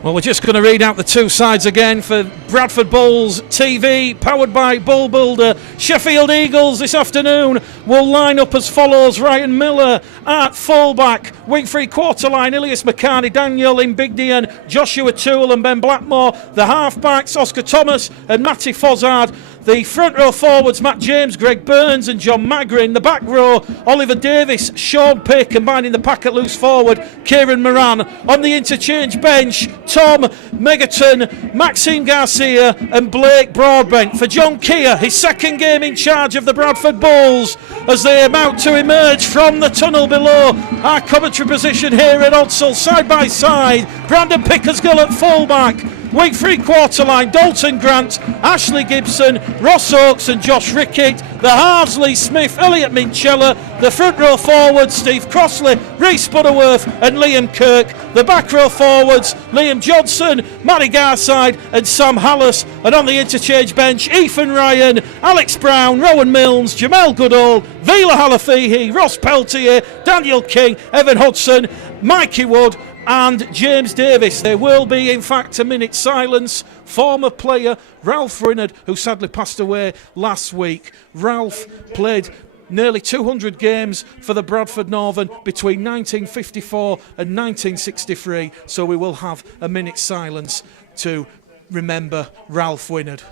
Well, we're just going to read out the two sides again for Bradford Bulls TV, powered by Bull Builder. Sheffield Eagles this afternoon will line up as follows: Ryan Miller at fullback, wing three quarter line, Ilias McCartney, Daniel Imbigdian, Joshua Toole and Ben Blackmore. The half-backs, Oscar Thomas and Matty Fozzard. The front row forwards, Matt James, Greg Burns and John Magrin. The back row, Oliver Davis, Sean Pick, combining the pack at loose forward, Kieran Moran. On the interchange bench, Tom Megaton, Maxime Garcia and Blake Broadbent. For John Keir, his second game in charge of the Bradford Bulls, as they about to emerge from the tunnel below. Our commentary position here at Odsall, side by side. Brandon Pickersgill at fullback. Wing three quarter line, Dalton Grant, Ashley Gibson, Ross Oakes and Josh Rickett. The halves, Lee Smith, Elliot Minchella. The front row forwards, Steve Crossley, Reece Butterworth and Liam Kirk. The back row forwards, Liam Johnson, Matty Garside and Sam Hallis. And on the interchange bench, Ethan Ryan, Alex Brown, Rowan Milnes, Jamel Goodall, Vila Halafihi, Ross Peltier, Daniel King, Evan Hudson, Mikey Wood and James Davis. There will be, in fact, a minute's silence. Former player Ralph Rinnard, who sadly passed away last week. Ralph played nearly 200 games for the Bradford Northern between 1954 and 1963, so we will have a minute's silence to remember Ralph Rinnard.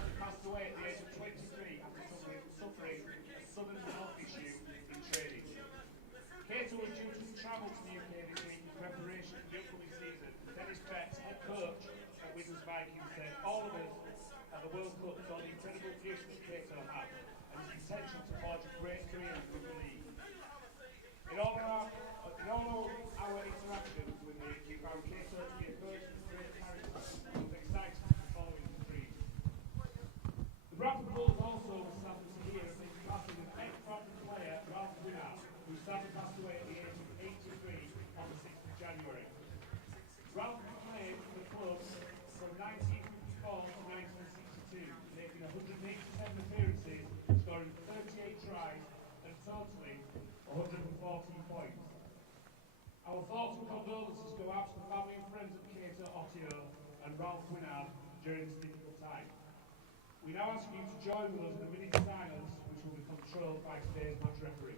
Our thoughts and condolences go out to the family and friends of Kato Ottio and Ralph Winnard during this difficult time. We now ask you to join with us in a minute's silence, which will be controlled by today's match referee.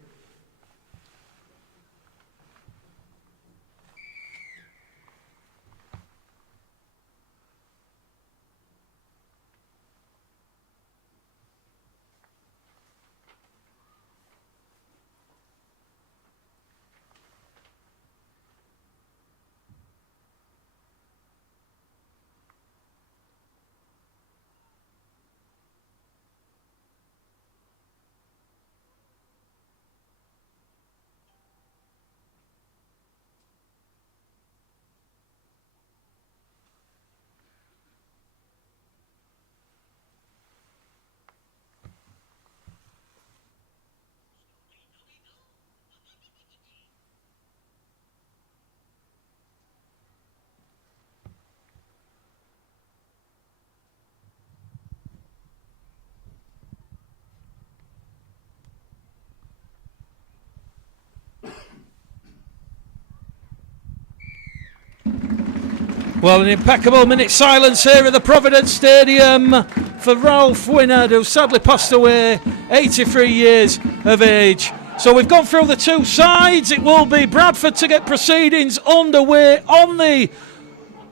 Well, an impeccable minute's silence here at the Providence Stadium for Ralph Winnard, who sadly passed away, 83 years of age. So we've gone through the two sides. It will be Bradford to get proceedings underway on the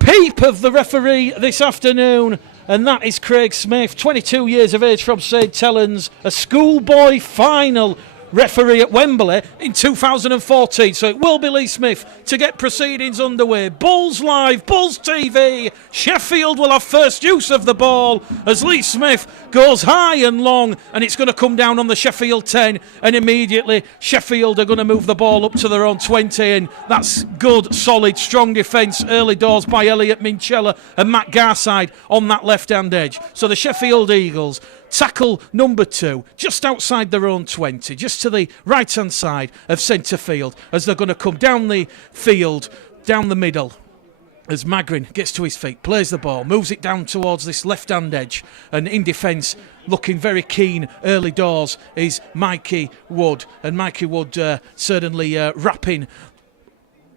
peep of the referee this afternoon, and that is Craig Smith, 22 years of age from St Helens, a schoolboy final referee at Wembley in 2014. So it will be Lee Smith to get proceedings underway. Bulls Live, Bulls TV. Sheffield will have first use of the ball as Lee Smith goes high and long, and it's going to come down on the Sheffield 10, and immediately Sheffield are going to move the ball up to their own 20, and that's good, solid, strong defence early doors by Elliot Minchella and Matt Garside on that left-hand edge. So the Sheffield Eagles tackle number 2 just outside their own 20, just to the right hand side of centre field, as they're going to come down the field, down the middle, as Magrin gets to his feet, plays the ball, moves it down towards this left hand edge, and in defence, looking very keen early doors, is Mikey Wood, and Mikey Wood certainly wrapping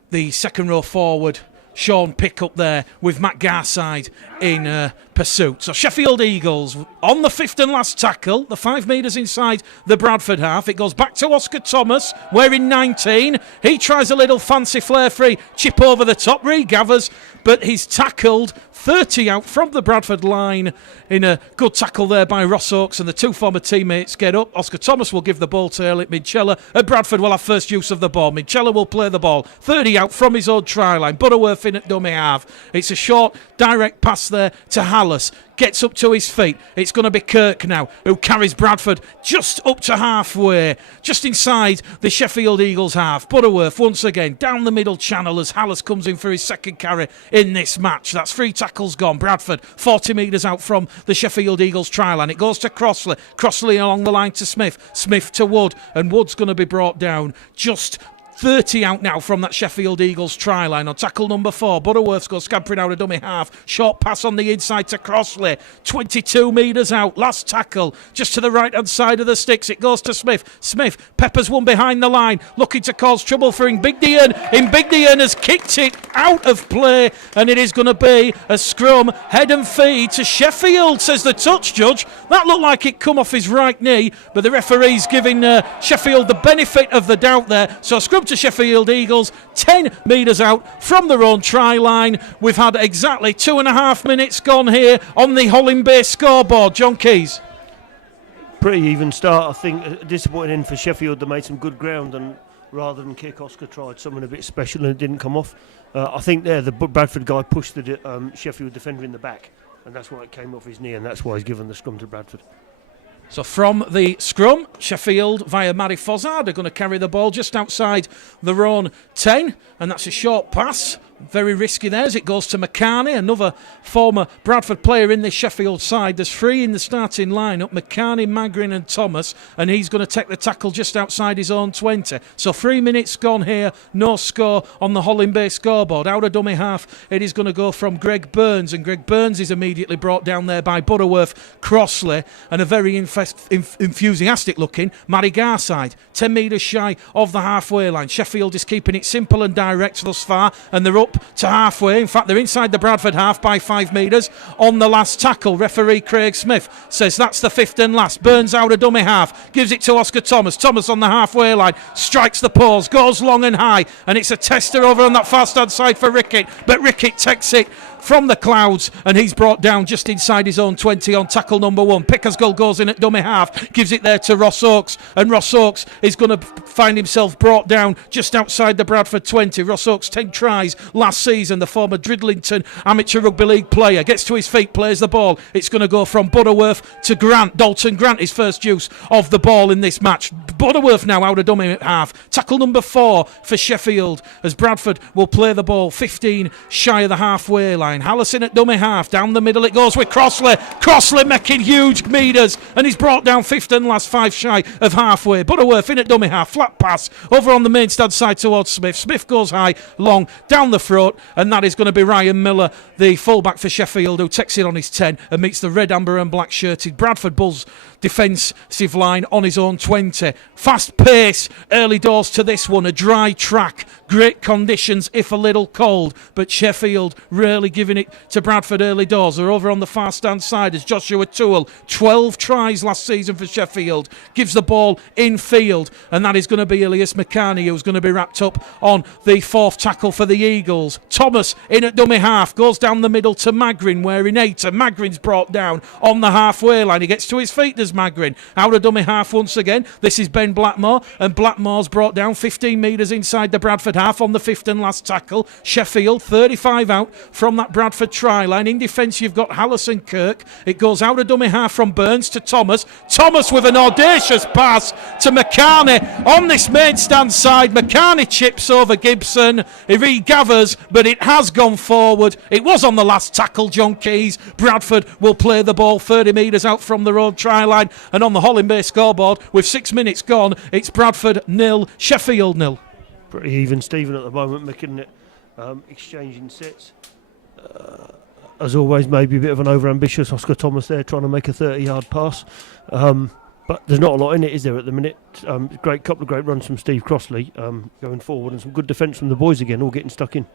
the second row forward Sean pick up there with Matt Garside in pursuit. So Sheffield Eagles on the fifth and last tackle, the 5 metres inside the Bradford half. It goes back to Oscar Thomas, wearing 19. He tries a little fancy flare free chip over the top, regathers, but he's tackled 30 out from the Bradford line in a good tackle there by Ross Oakes, and the two former teammates get up. Oscar Thomas will give the ball to Elliot Minchella, and Bradford will have first use of the ball. Minchella will play the ball 30 out from his own try line. Butterworth in at dummy half. It's a short direct pass there to Hallis. Gets up to his feet. It's going to be Kirk now, who carries Bradford just up to halfway, just inside the Sheffield Eagles half. Butterworth once again down the middle channel as Hallis comes in for his second carry in this match. That's 3 tackles gone. Bradford 40 metres out from the Sheffield Eagles try line. It goes to Crossley. Crossley along the line to Smith. Smith to Wood, and Wood's going to be brought down just 30 out now from that Sheffield Eagles try line on tackle number 4. Butterworth goes scampering out of dummy half. Short pass on the inside to Crossley. 22 metres out. Last tackle just to the right hand side of the sticks. It goes to Smith. Smith peppers one behind the line, looking to cause trouble for Imbigdian. Imbigdian has kicked it out of play, and it is going to be a scrum, head and feed to Sheffield, says the touch judge. That looked like it come off his right knee, but the referee's giving Sheffield the benefit of the doubt there. So scrum to Sheffield Eagles, 10 metres out from their own try line. We've had exactly 2.5 minutes gone here on the Holland Bay scoreboard. John Keys. Pretty even start, I think. A disappointing end for Sheffield. They made some good ground, and rather than kick, Oscar tried something a bit special and it didn't come off. I think there the Bradford guy pushed the Sheffield defender in the back, and that's why it came off his knee, and that's why he's given the scrum to Bradford. So from the scrum, Sheffield via Mari Fozzard are going to carry the ball just outside their own 10, and that's a short pass. Very risky there as it goes to McCarney, another former Bradford player in this Sheffield side. There's 3 in the starting lineup, McCarney, Magrin and Thomas, and he's going to take the tackle just outside his own 20. So 3 minutes gone here, no score on the Holland Bay scoreboard. Out of dummy half, it is going to go from Greg Burns, and Greg Burns is immediately brought down there by Butterworth, Crossley, and a very enthusiastic looking Matty Garside. 10 metres shy of the halfway line. Sheffield is keeping it simple and direct thus far, and they're up to halfway. In fact, they're inside the Bradford half by 5 metres on the last tackle. Referee Craig Smith says that's the 5th and last. Burns out of dummy half, gives it to Oscar Thomas. Thomas on the halfway line, strikes the pose, goes long and high, and it's a tester over on that far stand side for Rickett, but Rickett takes it from the clouds, and he's brought down just inside his own 20 on tackle number 1. Pickersgill goes in at dummy half, gives it there to Ross Oakes, and Ross Oakes is going to find himself brought down just outside the Bradford 20. Ross Oakes, 10 tries last season, the former Dridlington amateur rugby league player, gets to his feet, plays the ball. It's going to go from Butterworth to Grant. Dalton Grant, his first use of the ball in this match. Butterworth now out of dummy half. Tackle number 4 for Sheffield as Bradford will play the ball 15 shy of the halfway line. Hallison at dummy half, down the middle it goes with Crossley. Crossley making huge metres, and he's brought down 5th and last 5 shy of halfway. Butterworth in at dummy half, flat pass over on the main stand side towards Smith. Smith goes high, long, down the throat, and that is going to be Ryan Miller, the fullback for Sheffield, who takes it on his 10 and meets the red, amber and black shirted Bradford Bulls defensive line on his own 20. Fast pace, early doors to this one, a dry track, great conditions if a little cold, but Sheffield really giving it to Bradford early doors. They're over on the far stand side as Joshua Toole, 12 tries last season for Sheffield, gives the ball in field, and that is going to be Elias McCarney, who's going to be wrapped up on the 4th tackle for the Eagles. Thomas in at dummy half, goes down the middle to Magrin, wearing 8, and Magrin's brought down on the halfway line. He gets to his feet, does Magrin. Out of dummy half once again. This is Ben Blackmore, and Blackmore's brought down 15 metres inside the Bradford half on the 5th and last tackle. Sheffield 35 out from that Bradford try line. In defence you've got Hallis and Kirk. It goes out of dummy half from Burns to Thomas. Thomas with an audacious pass to McCarney on this main stand side. McCarney chips over Gibson. He regathers, but it has gone forward. It was on the last tackle, John Keys. Bradford will play the ball 30 metres out from their own try line, and on the Holland Bay scoreboard with 6 minutes gone, it's Bradford 0, Sheffield 0. Pretty even Stephen at the moment, making it exchanging sets. As always, maybe a bit of an over-ambitious Oscar Thomas there, trying to make a 30-yard pass. But there's not a lot in it, is there, at the minute? Couple of great runs from Steve Crossley going forward, and some good defence from the boys again, all getting stuck in.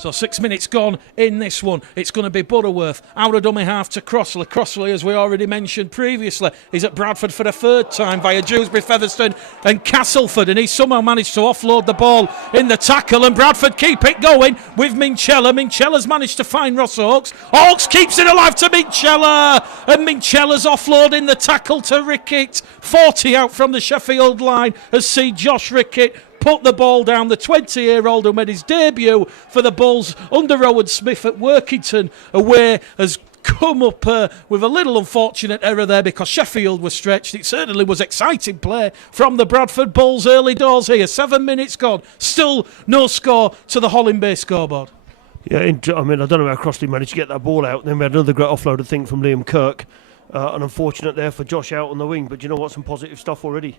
So 6 minutes gone in this one. It's going to be Butterworth out of dummy half to Crossley. Crossley, as we already mentioned previously, is at Bradford for the third time via Dewsbury, Featherstone and Castleford, and he somehow managed to offload the ball in the tackle, and Bradford keep it going with Minchella. Minchella's managed to find Ross Oakes. Oakes keeps it alive to Minchella, and Minchella's offloading the tackle to Rickett. 40 out from the Sheffield line as see Josh Rickett put the ball down. The 20-year-old who made his debut for the Bulls under Owen Smith at Workington away has come up with a little unfortunate error there because Sheffield was stretched. It certainly was exciting play from the Bradford Bulls early doors here. 7 minutes gone. Still no score to the Holland Bay scoreboard. Yeah, I mean, I don't know how Crossley managed to get that ball out. Then we had another great offload, I think, from Liam Kirk. And unfortunate there for Josh out on the wing. But you know what? Some positive stuff already.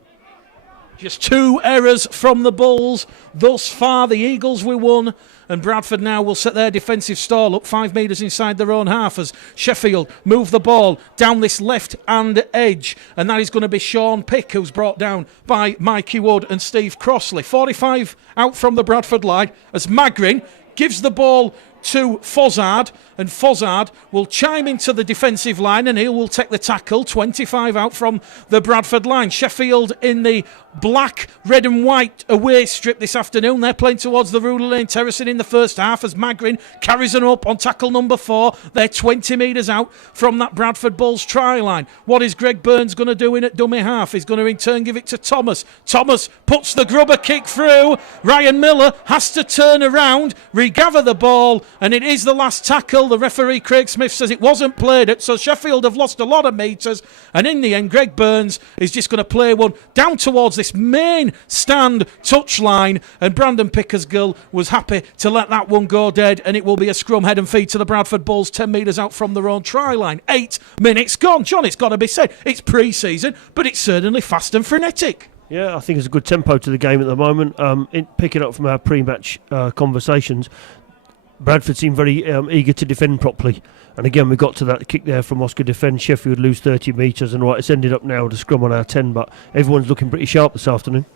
Just 2 errors from the Bulls thus far. The Eagles we won, and Bradford now will set their defensive stall up 5 metres inside their own half as Sheffield move the ball down this left-hand edge, and that is going to be Sean Pick, who's brought down by Mikey Wood and Steve Crossley. 45 out from the Bradford line as Magrin gives the ball to Fozzard, and Fozzard will chime into the defensive line and he will take the tackle. 25 out from the Bradford line. Sheffield in the black, red and white away strip this afternoon. They're playing towards the Ruler Lane terracing in the first half as Magrin carries them up on tackle number 4. They're 20 metres out from that Bradford Bulls try line. What is Greg Burns going to do in at dummy half? He's going to in turn give it to Thomas. Thomas puts the grubber kick through. Ryan Miller has to turn around, regather the ball, and it is the last tackle. The referee Craig Smith says it wasn't played at, so Sheffield have lost a lot of metres, and in the end Greg Burns is just going to play one down towards this main stand touchline, and Brandon Pickersgill was happy to let that one go dead, and it will be a scrum head and feet to the Bradford Bulls 10 metres out from their own try line. 8 minutes gone. John, it's got to be said, it's pre-season, but it's certainly fast and frenetic. Yeah, I think it's a good tempo to the game at the moment. Picking up from our pre-match conversations, Bradford seemed very eager to defend properly. And again, we got to that kick there from Oscar defend. Sheffield lose 30 metres, and right, it's ended up now with a scrum on our 10, but everyone's looking pretty sharp this afternoon.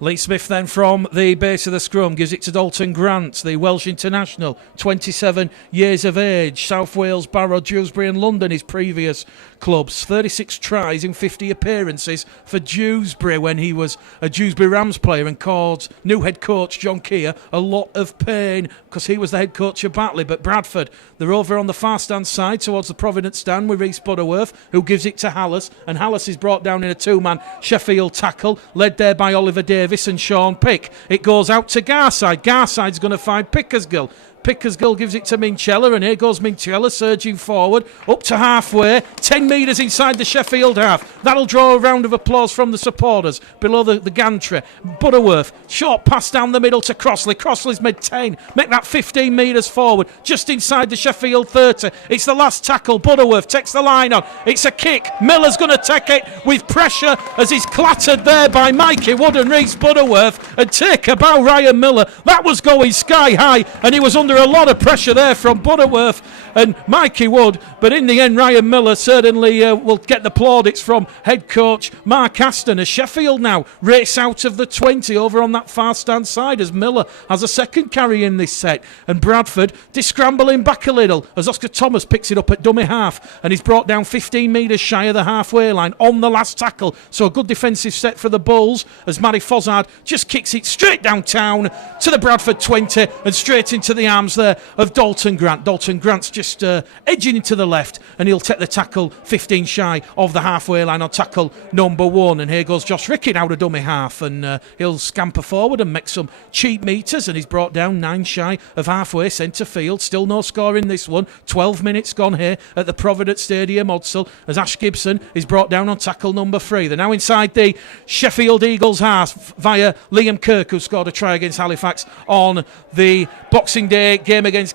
Lee Smith then from the base of the scrum gives it to Dalton Grant, the Welsh international, 27 years of age. South Wales, Barrow, Dewsbury and London, his previous clubs. 36 tries in 50 appearances for Dewsbury when he was a Dewsbury Rams player and caused new head coach John Keir a lot of pain because he was the head coach of Batley. But Bradford, they're over on the far stand side towards the Providence stand with Reece Butterworth, who gives it to Hallis, and Hallis is brought down in a 2-man Sheffield tackle led there by Oliver Davis and Sean Pick. It goes out to Garside. Garside's going to find Pickersgill. Pickersgill gives it to Minchella, and here goes Minchella surging forward up to halfway, 10 metres inside the Sheffield half. That'll draw a round of applause from the supporters below the gantry. Butterworth, short pass down the middle to Crossley. Crossley's made 10, make that 15 metres forward, just inside the Sheffield 30. It's the last tackle. Butterworth takes the line on. It's a kick. Miller's going to take it with pressure as he's clattered there by Mikey Wood and Reece Butterworth, and take a bow Ryan Miller. That was going sky high, and he was under a lot of pressure there from Butterworth and Mikey Wood, but in the end Ryan Miller certainly will get the plaudits from head coach Mark Aston as Sheffield now race out of the 20 over on that far stand side as Miller has a second carry in this set, and Bradford scrambling back a little as Oscar Thomas picks it up at dummy half, and he's brought down 15 metres shy of the halfway line on the last tackle. So a good defensive set for the Bulls as Matty Fozzard just kicks it straight downtown to the Bradford 20 and straight into the arms there of Dalton Grant. Dalton Grant's just edging into the left, and he'll take the tackle 15 shy of the halfway line on tackle number 1. And here goes Josh Rickett out of dummy half, and he'll scamper forward and make some cheap metres, and he's brought down 9 shy of halfway centre field. Still no score in this one. 12 minutes gone here at the Providence Stadium, Odsall, as Ash Gibson is brought down on tackle number 3. They're now inside the Sheffield Eagles half via Liam Kirk, who scored a try against Halifax on the Boxing Day game against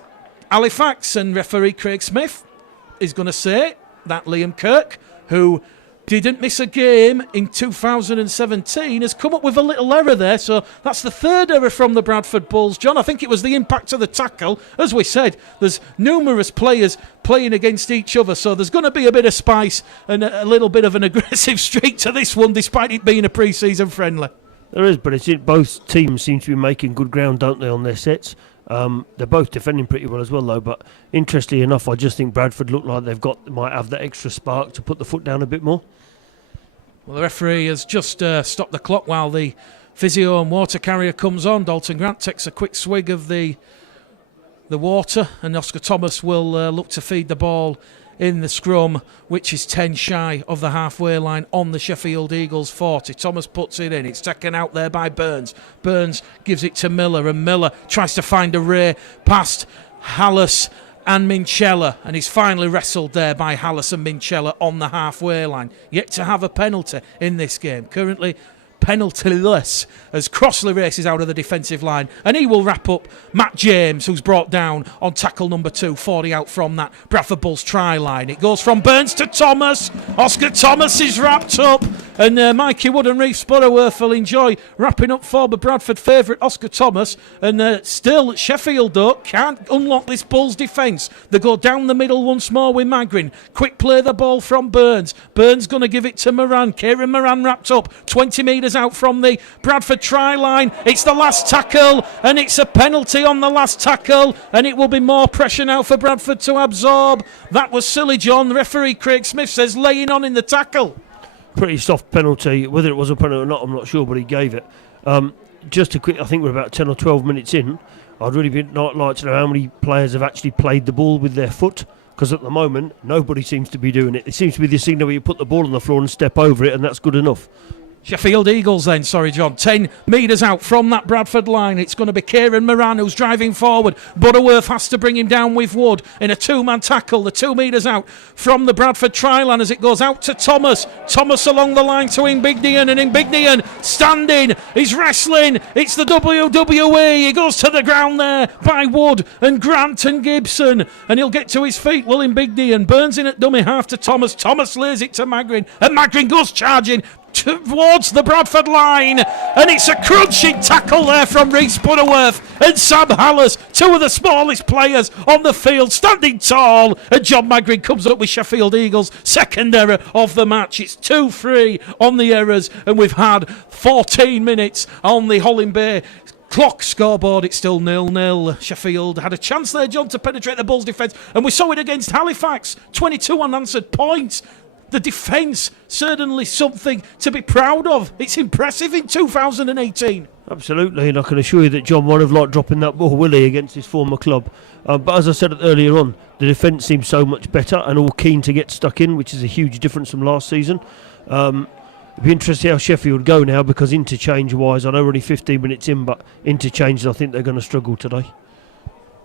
Halifax, and referee Craig Smith is going to say that Liam Kirk, who didn't miss a game in 2017, has come up with a little error there. So that's the 3rd error from the Bradford Bulls. John, I think it was the impact of the tackle. As we said, there's numerous players playing against each other, so there's going to be a bit of spice and a little bit of an aggressive streak to this one, despite it being a pre-season friendly. There is, but both teams seem to be making good ground, don't they, on their sets. They're both defending pretty well as well, though. But interestingly enough, I just think Bradford look like might have that extra spark to put the foot down a bit more. Well, the referee has just stopped the clock while the physio and water carrier comes on. Dalton Grant takes a quick swig of the water, and Oscar Thomas will look to feed the ball in the scrum, which is 10 shy of the halfway line on the Sheffield Eagles 40. Thomas puts it in. It's taken out there by Burns. Burns gives it to Miller, and Miller tries to find a ray past Hallis and Minchella, and he's finally wrestled there by Hallis and Minchella on the halfway line. Yet to have a penalty in this game. Currently penaltyless as Crossley races out of the defensive line, and he will wrap up Matt James, who's brought down on tackle number 2, 40 out from that Bradford Bulls try line. It goes from Burns to Thomas. Oscar Thomas is wrapped up, and Mikey Wood and Reece Butterworth will enjoy wrapping up for the Bradford favourite Oscar Thomas, and still Sheffield though can't unlock this Bulls defence. They go down the middle once more with Magrin. Quick play the ball from Burns. Burns going to give it to Moran. Kieran Moran wrapped up 20 metres out from the Bradford try line. It's the last tackle, and it's a penalty on the last tackle, and it will be more pressure now for Bradford to absorb. That was silly, John. Referee Craig Smith says laying on in the tackle. Pretty soft penalty. Whether it was a penalty or not, I'm not sure, but he gave it. Just a quick, I think we're about 10 or 12 minutes in. I'd really like to know how many players have actually played the ball with their foot, because at the moment nobody seems to be doing it. It seems to be this thing where you put the ball on the floor and step over it, and that's good enough. Sheffield Eagles then, 10 metres out from that Bradford line. It's going to be Kieran Moran who's driving forward. Butterworth has to bring him down with Wood in a 2-man tackle. The 2 metres out from the Bradford try line as it goes out to Thomas. Thomas along the line to Imbignian, and Imbignian standing. He's wrestling. It's the WWE. He goes to the ground there by Wood and Grant and Gibson, and he'll get to his feet. Will Imbignian burns in at dummy half to Thomas. Thomas lays it to Magrin, and Magrin goes charging towards the Bradford line, and it's a crunching tackle there from Reece Butterworth and Sam Hallis, 2 of the smallest players on the field, standing tall, and John Magrin comes up with Sheffield Eagles' second error of the match. It's 2-3 on the errors, and we've had 14 minutes on the Holland Bay clock scoreboard. It's still 0-0. Sheffield had a chance there, John, to penetrate the Bulls' defence, and we saw it against Halifax. 22 unanswered points. The defence, certainly something to be proud of. It's impressive in 2018. Absolutely, and I can assure you that John won't have liked dropping that ball, will he, against his former club. But as I said earlier on, the defence seems so much better and all keen to get stuck in, which is a huge difference from last season. It'll be interesting to see how Sheffield go now, because interchange-wise, I know we're only 15 minutes in, but interchanges, I think they're going to struggle today.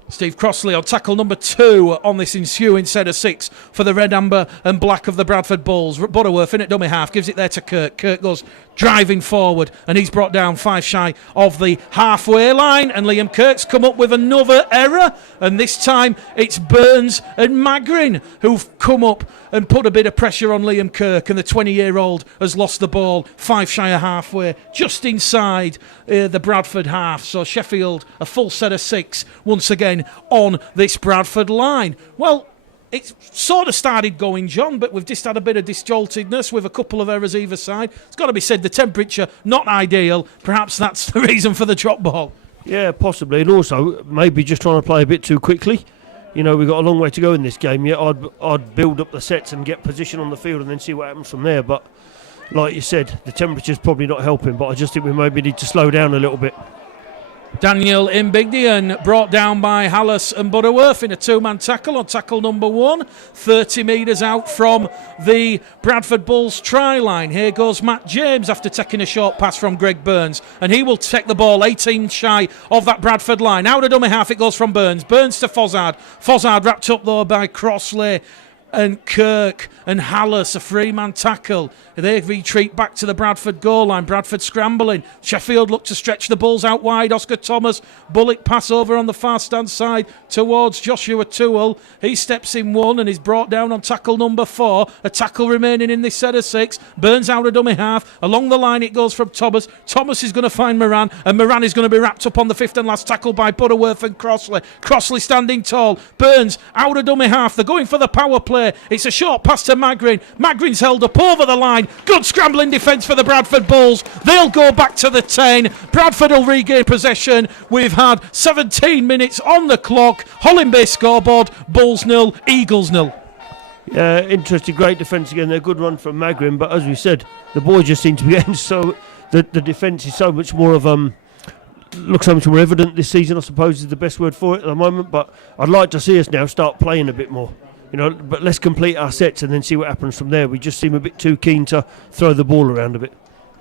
Steve Crossley on tackle number 2 on this ensuing set of 6 for the red, amber and black of the Bradford Bulls. Butterworth in at dummy half, gives it there to Kirk. Kirk goes driving forward, and he's brought down 5 shy of the halfway line, and Liam Kirk's come up with another error, and this time it's Burns and Magrin who've come up and put a bit of pressure on Liam Kirk, and the 20-year-old has lost the ball 5 shy of halfway, just inside the Bradford half. So Sheffield, a full set of 6 once again on this Bradford line. Well, it's sort of started going, John, but we've just had a bit of disjoltedness with a couple of errors either side. It's got to be said, the temperature not ideal. Perhaps that's the reason for the drop ball. Yeah, possibly, and also maybe just trying to play a bit too quickly. You know, we've got a long way to go in this game. Yeah, I'd build up the sets and get position on the field and then see what happens from there. But like you said, the temperature's probably not helping, but I just think we maybe need to slow down a little bit. Daniel Imbignian brought down by Hallis and Butterworth in a 2-man tackle on tackle number 1, 30 metres out from the Bradford Bulls try line. Here goes Matt James after taking a short pass from Greg Burns, and he will take the ball 18 shy of that Bradford line. Out of dummy half it goes from Burns to Fozzard. Fozzard wrapped up though by Crossley and Kirk and Hallis, a 3-man tackle. They retreat back to the Bradford goal line. Bradford scrambling. Sheffield look to stretch the Bulls out wide. Oscar Thomas, bullet pass over on the far stand side towards Joshua Toole. He steps in 1 and is brought down on tackle number 4. A tackle remaining in this set of 6. Burns out of dummy half. Along the line it goes from Thomas. Thomas is going to find Moran, and Moran is going to be wrapped up on the 5th and last tackle by Butterworth and Crossley. Crossley standing tall. Burns out of dummy half. They're going for the power play. away. It's a short pass to Magrin. Magrin's held up over the line. Good scrambling defence for the Bradford Bulls. They'll go back to the 10. Bradford will regain possession. We've had 17 minutes on the clock. Holland Bay scoreboard. Bulls 0, Eagles 0. Interesting, great defence again. A good run from Magrin, but as we said, the boys just seem to be getting so. The defence is so much more of looks so much more evident this season, I suppose is the best word for it at the moment. But I'd like to see us now start playing a bit more, but let's complete our sets and then see what happens from there. We just seem a bit too keen to throw the ball around a bit.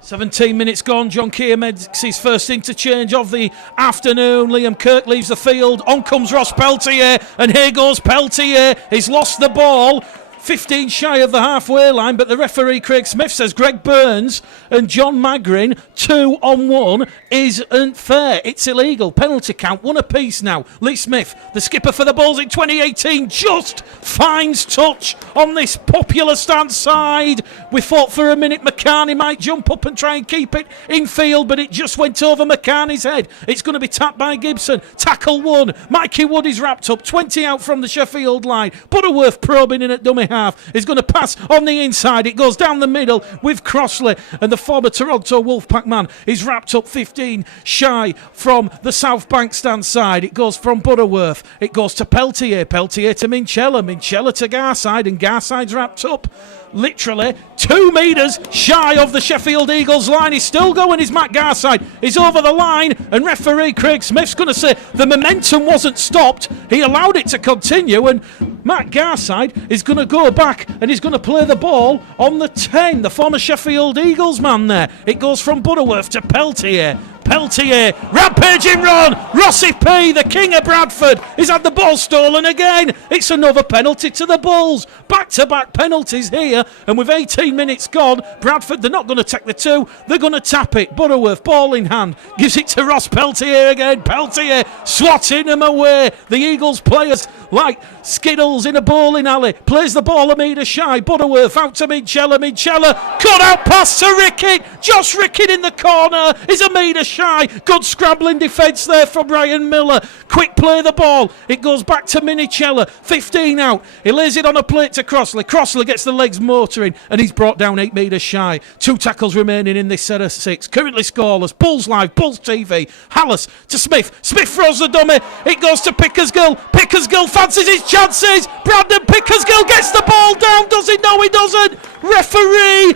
17 minutes gone. John Keir makes his first interchange of the afternoon. Liam Kirk leaves the field. On comes Ross Peltier, and here goes Peltier. He's lost the ball. 15 shy of the halfway line, but the referee Craig Smith says Greg Burns and John Magrin 2-on-1 isn't fair. It's illegal. Penalty count, 1 apiece now. Lee Smith, the skipper for the Bulls in 2018, just finds touch on this popular stance side. We thought for a minute McCartney might jump up and try and keep it in field, but it just went over McCartney's head. It's going to be tapped by Gibson. Tackle 1. Mikey Wood is wrapped up. 20 out from the Sheffield line. Butterworth probing in at dummy half. Is going to pass on the inside. It goes down the middle with Crossley, and the former Toronto Wolfpack man is wrapped up 15 shy from the South Bank stand side. It goes from Butterworth. It goes to Peltier. Peltier to Minchella. Minchella to Garside, and Garside's wrapped up. Literally 2 metres shy of the Sheffield Eagles line. He's still going. Is Matt Garside. He's over the line, and referee Craig Smith's going to say the momentum wasn't stopped. He allowed it to continue, and Matt Garside is going to go back and he's going to play the ball on the 10. The former Sheffield Eagles man there. It goes from Butterworth to Peltier. Peltier, rampaging run. Rossi P, the king of Bradford, has had the ball stolen again. It's another penalty to the Bulls. Back-to-back penalties here, and with 18 minutes gone, Bradford, they're not going to take the 2. They're going to tap it. Butterworth, ball in hand, gives it to Ross Peltier again. Peltier swatting them away. The Eagles players like Skiddles in a bowling alley. Plays the ball a metre shy. Butterworth out to Minchella. Minchella cut out pass to Rickett. Josh Rickett in the corner is a metre shy. Good scrambling defence there from Ryan Miller. Quick play the ball. It goes back to Minichella. 15 out. He lays it on a plate to Crossley. Crossley gets the legs motoring, and he's brought down 8 metres shy. 2 tackles remaining in this set of 6. Currently scoreless. Bulls Live, Bulls TV. Hallis to Smith. Smith throws the dummy. It goes to Pickersgill. Pickersgill fancies his chances. Brandon Pickersgill gets the ball down. Does he? No, he doesn't. Referee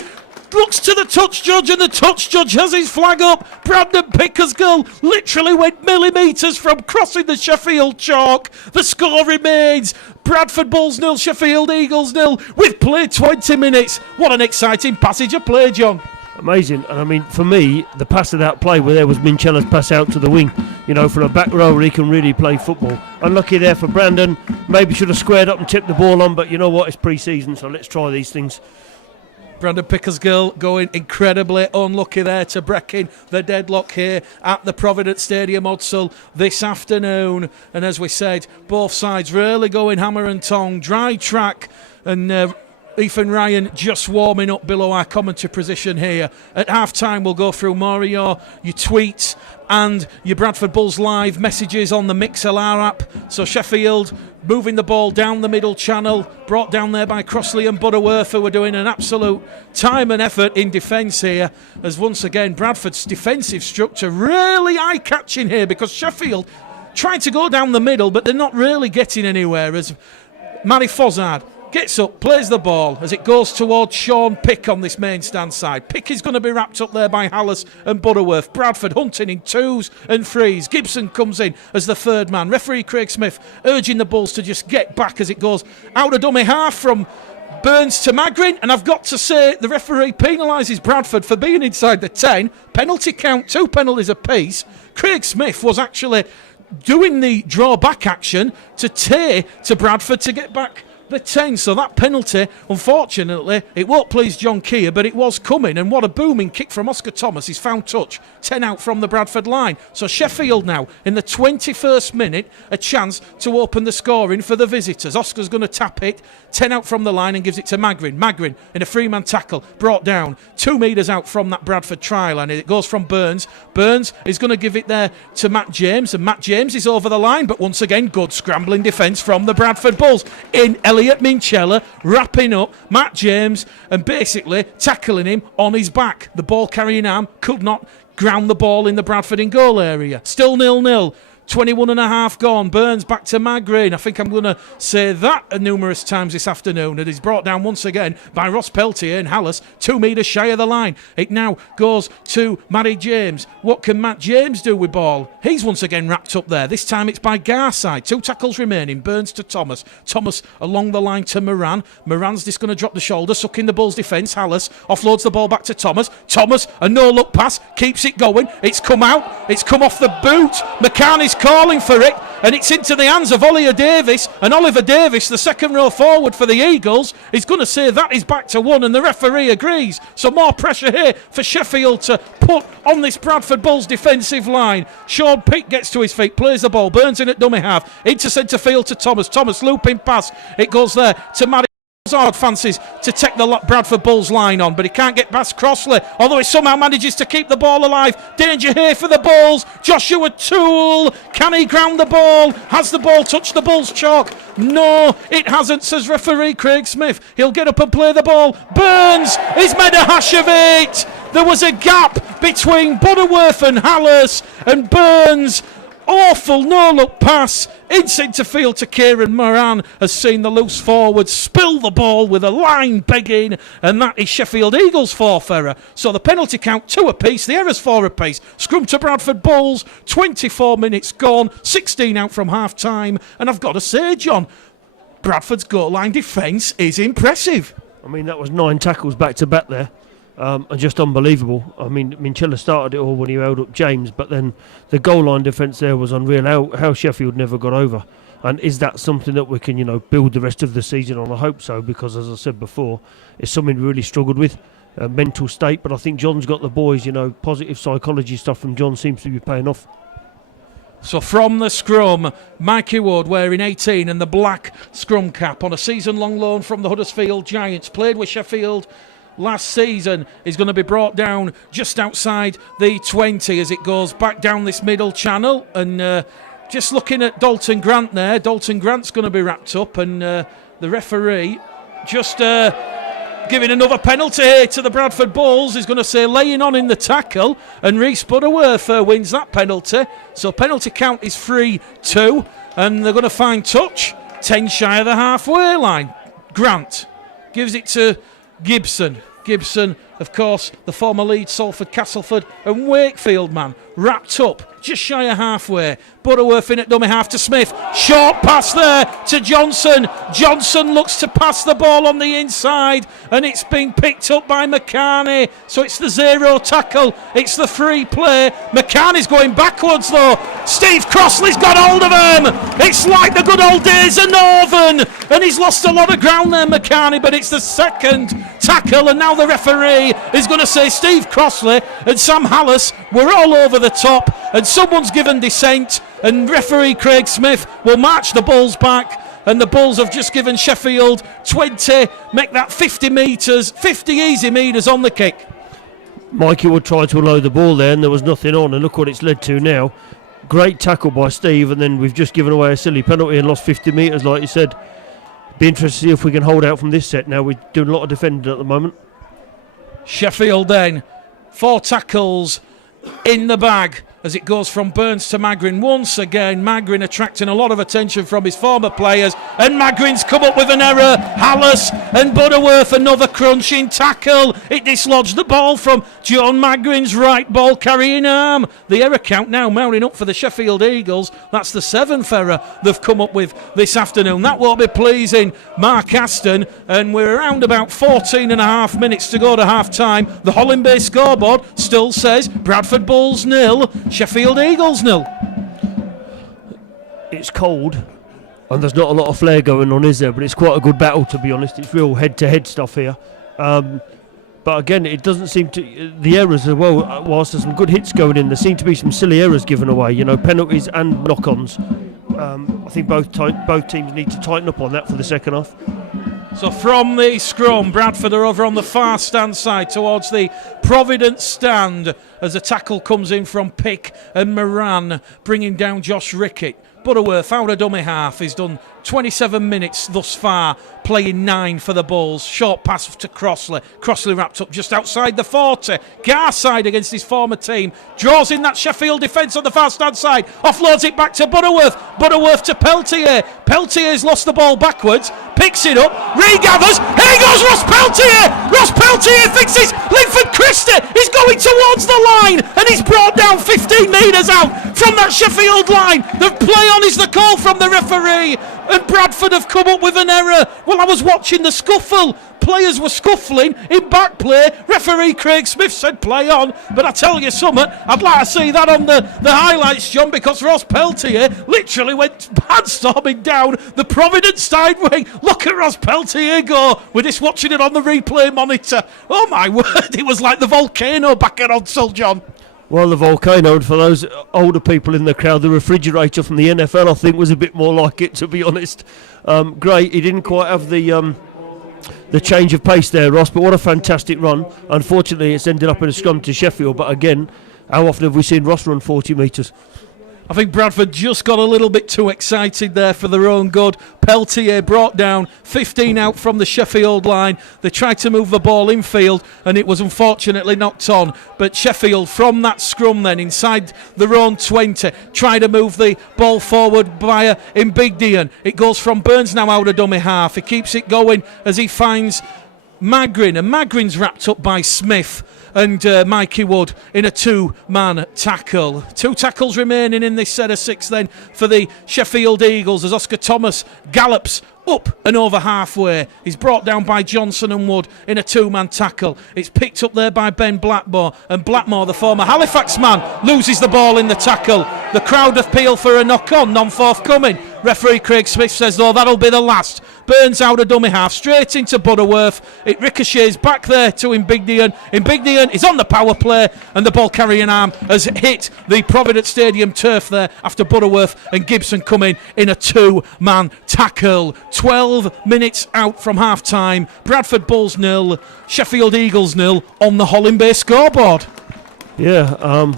looks to the touch judge, and the touch judge has his flag up. Brandon Pickersgill literally went millimetres from crossing the Sheffield chalk. The score remains Bradford Bulls 0, Sheffield Eagles 0, with play 20 minutes. What an exciting passage of play, John. Amazing. And I mean, for me, the pass of that play where there was Minchella's pass out to the wing, for a back rower, he can really play football. Unlucky there for Brandon. Maybe should have squared up and tipped the ball on, but you know what, it's pre-season, so let's try these things. Brandon Pickersgill going incredibly unlucky there to breaking the deadlock here at the Providence Stadium, Odsall, this afternoon. And as we said, both sides really going hammer and tong. Dry track, and Ethan Ryan just warming up below our commentary position here. At half-time, we'll go through more of your tweets and your Bradford Bulls Live messages on the MixLR app. So Sheffield moving the ball down the middle channel, brought down there by Crossley and Butterworth, who are doing an absolute time and effort in defence here, as once again Bradford's defensive structure really eye-catching here, because Sheffield trying to go down the middle, but they're not really getting anywhere, as Matty Fozzard gets up, plays the ball as it goes towards Sean Pick on this main stand side. Pick is going to be wrapped up there by Hallis and Butterworth. Bradford hunting in 2s and 3s. Gibson comes in as the third man. Referee Craig Smith urging the Bulls to just get back as it goes out of dummy half from Burns to Magrin. And I've got to say, the referee penalises Bradford for being inside the 10. Penalty count, 2 penalties apiece. Craig Smith was actually doing the draw back action to tear to Bradford to get back the 10, so that penalty, unfortunately, it won't please John Keir, but it was coming, and what a booming kick from Oscar Thomas. He's found touch, 10 out from the Bradford line. So Sheffield now, in the 21st minute, a chance to open the scoring for the visitors. Oscar's going to tap it, 10 out from the line, and gives it to Magrin. Magrin in a 3-man tackle, brought down 2 metres out from that Bradford try line, and it goes from Burns. Burns is going to give it there to Matt James, and Matt James is over the line, but once again, good scrambling defence from the Bradford Bulls. In Elliot Minchella wrapping up Matt James and basically tackling him on his back. The ball carrying arm could not ground the ball in the Bradford in goal area. Still 0-0. 21 and a half gone. Burns back to Magrin. I think I'm going to say that numerous times this afternoon. It is brought down once again by Ross Peltier and Hallis, 2 metres shy of the line. It now goes to Matty James. What can Matt James do with ball? He's once again wrapped up there. This time it's by Garside. 2 tackles remaining. Burns to Thomas. Thomas along the line to Moran. Moran's just going to drop the shoulder, sucking the Bulls' defence. Hallis offloads the ball back to Thomas. Thomas, a no-look pass, keeps it going. It's come out. It's come off the boot. McCartney's calling for it, and it's into the hands of Oliver Davis, and Oliver Davis, the second row forward for the Eagles, is going to say that is back to 1, and the referee agrees. So more pressure here for Sheffield to put on this Bradford Bulls defensive line. Sean Peake gets to his feet, plays the ball, Burns in at dummy half, into centre field to Thomas. Thomas looping pass, it goes there to Matty. Hard fancies to take the Bradford Bulls line on, but he can't get past Crossley, although he somehow manages to keep the ball alive. Danger here for the Bulls. Joshua Toole, can he ground the ball? Has the ball touched the Bulls chalk? No, it hasn't, says referee Craig Smith. He'll get up and play the ball. Burns, he's made a hash of it. There was a gap between Butterworth and Hallis, and Burns, awful no-look pass in centre field to Kieran Moran, has seen the loose forward spill the ball with a line begging, and that is Sheffield Eagles' 4th error. So the penalty count 2 apiece, the errors 4 apiece. Scrum to Bradford Bulls, 24 minutes gone, 16 out from half-time, and I've got to say, John, Bradford's goal line defence is impressive. I mean, that was 9 tackles back-to-back there. And just unbelievable. I mean, Minchella started it all when he held up James, but then the goal line defence there was unreal. How Sheffield never got over. And is that something that we can, build the rest of the season on? I hope so, because as I said before, it's something we really struggled with, mental state. But I think John's got the boys, positive psychology stuff from John seems to be paying off. So from the scrum, Mikey Wood wearing 18 and the black scrum cap on a season-long loan from the Huddersfield Giants, played with Sheffield last season, is going to be brought down just outside the 20 as it goes back down this middle channel. And just looking at Dalton Grant there, Dalton Grant's going to be wrapped up, and the referee just giving another penalty here to the Bradford Bulls. He's going to say laying on in the tackle, and Rhys Butterworth wins that penalty. So penalty count is 3-2, and they're going to find touch 10 shy of the halfway line. Grant gives it to Gibson, of course, the former Leeds, Salford, Castleford and Wakefield man, wrapped up just shy of halfway. Butterworth in at dummy half to Smith. Short pass there to Johnson. Johnson looks to pass the ball on the inside, and it's been picked up by McCartney. So it's the 0 tackle. It's the free play. McCartney's going backwards though. Steve Crossley's got hold of him. It's like the good old days of Northern, and he's lost a lot of ground there, McCartney, but it's the second tackle, and now the referee is going to say Steve Crossley and Sam Hallis were all over the top, and someone's given dissent, and referee Craig Smith will march the Bulls back, and the Bulls have just given Sheffield 20, make that 50 metres, 50 easy metres on the kick. Mikey would try to unload the ball there, and there was nothing on, and look what it's led to now. Great tackle by Steve, and then we've just given away a silly penalty and lost 50 metres, like you said. Be interested to see if we can hold out from this set now. We're doing a lot of defending at the moment. Sheffield then, 4 tackles in the bag as it goes from Burns to Magrin. Once again, Magrin attracting a lot of attention from his former players, and Magrin's come up with an error. Hallis and Butterworth, another crunching tackle. It dislodged the ball from John Magrin's right ball carrying arm. The error count now mounting up for the Sheffield Eagles. That's the 7th error they've come up with this afternoon. That won't be pleasing Mark Aston, and we're around about 14 and a half minutes to go to half time. The Holland Bay scoreboard still says Bradford Bulls 0, Sheffield Eagles 0. It's cold and there's not a lot of flair going on, is there? But it's quite a good battle, to be honest. It's real head-to-head stuff here. But again, it doesn't seem to... The errors as well, whilst there's some good hits going in, there seem to be some silly errors given away, penalties and knock-ons. I think both teams need to tighten up on that for the second half. So from the scrum, Bradford are over on the far stand side towards the Providence stand as a tackle comes in from Pick and Moran, bringing down Josh Rickett. Butterworth out of dummy half. He's done 27 minutes thus far, playing 9 for the Bulls. Short pass to Crossley. Crossley wrapped up just outside the 40. Garside against his former team. Draws in that Sheffield defence on the far stand side. Offloads it back to Butterworth. Butterworth to Peltier. Peltier's lost the ball backwards. Picks it up. Regathers. Here goes Ross Peltier. Ross Peltier fixes Linford Christie. He's going towards the line and he's brought down 15 metres out from that Sheffield line. The play on is the call from the referee. And Bradford have come up with an error. Well, I was watching the scuffle. Players were scuffling in back play. Referee Craig Smith said play on. But I tell you something, I'd like to see that on the highlights, John, because Ross Peltier literally went barnstorming down the Providence side wing. Look at Ross Peltier go. We're just watching it on the replay monitor. Oh my word, it was like the volcano back at Odsall, John. Well, the volcano, and for those older people in the crowd, the refrigerator from the NFL, I think, was a bit more like it, to be honest. Great, he didn't quite have the change of pace there, Ross, but what a fantastic run. Unfortunately, it's ended up in a scrum to Sheffield, but again, how often have we seen Ross run 40 metres? I think Bradford just got a little bit too excited there for their own good. Peltier brought down 15 out from the Sheffield line. They tried to move the ball infield and it was unfortunately knocked on. But Sheffield from that scrum then inside their own 20 tried to move the ball forward via Mbigdian. It goes from Burns now out of dummy half. He keeps it going as he finds Magrin, and Magrin's wrapped up by Smith and Mikey Wood in a 2-man tackle. 2 tackles remaining in this set of 6 then for the Sheffield Eagles as Oscar Thomas gallops up and over halfway. He's brought down by Johnson and Wood in a 2-man tackle. It's picked up there by Ben Blackmore, and Blackmore, the former Halifax man, loses the ball in the tackle. The crowd appeal for a knock-on, non-forthcoming. Referee Craig Smith says, "Oh, that'll be the last." Burns out of dummy half, straight into Butterworth. It ricochets back there to Mbigdian. Mbigdian is on the power play, and the ball carrying arm has hit the Providence Stadium turf there after Butterworth and Gibson come in a 2-man tackle. 12 minutes out from half-time. Bradford Bulls 0, Sheffield Eagles 0 on the Holland Bay scoreboard. Yeah,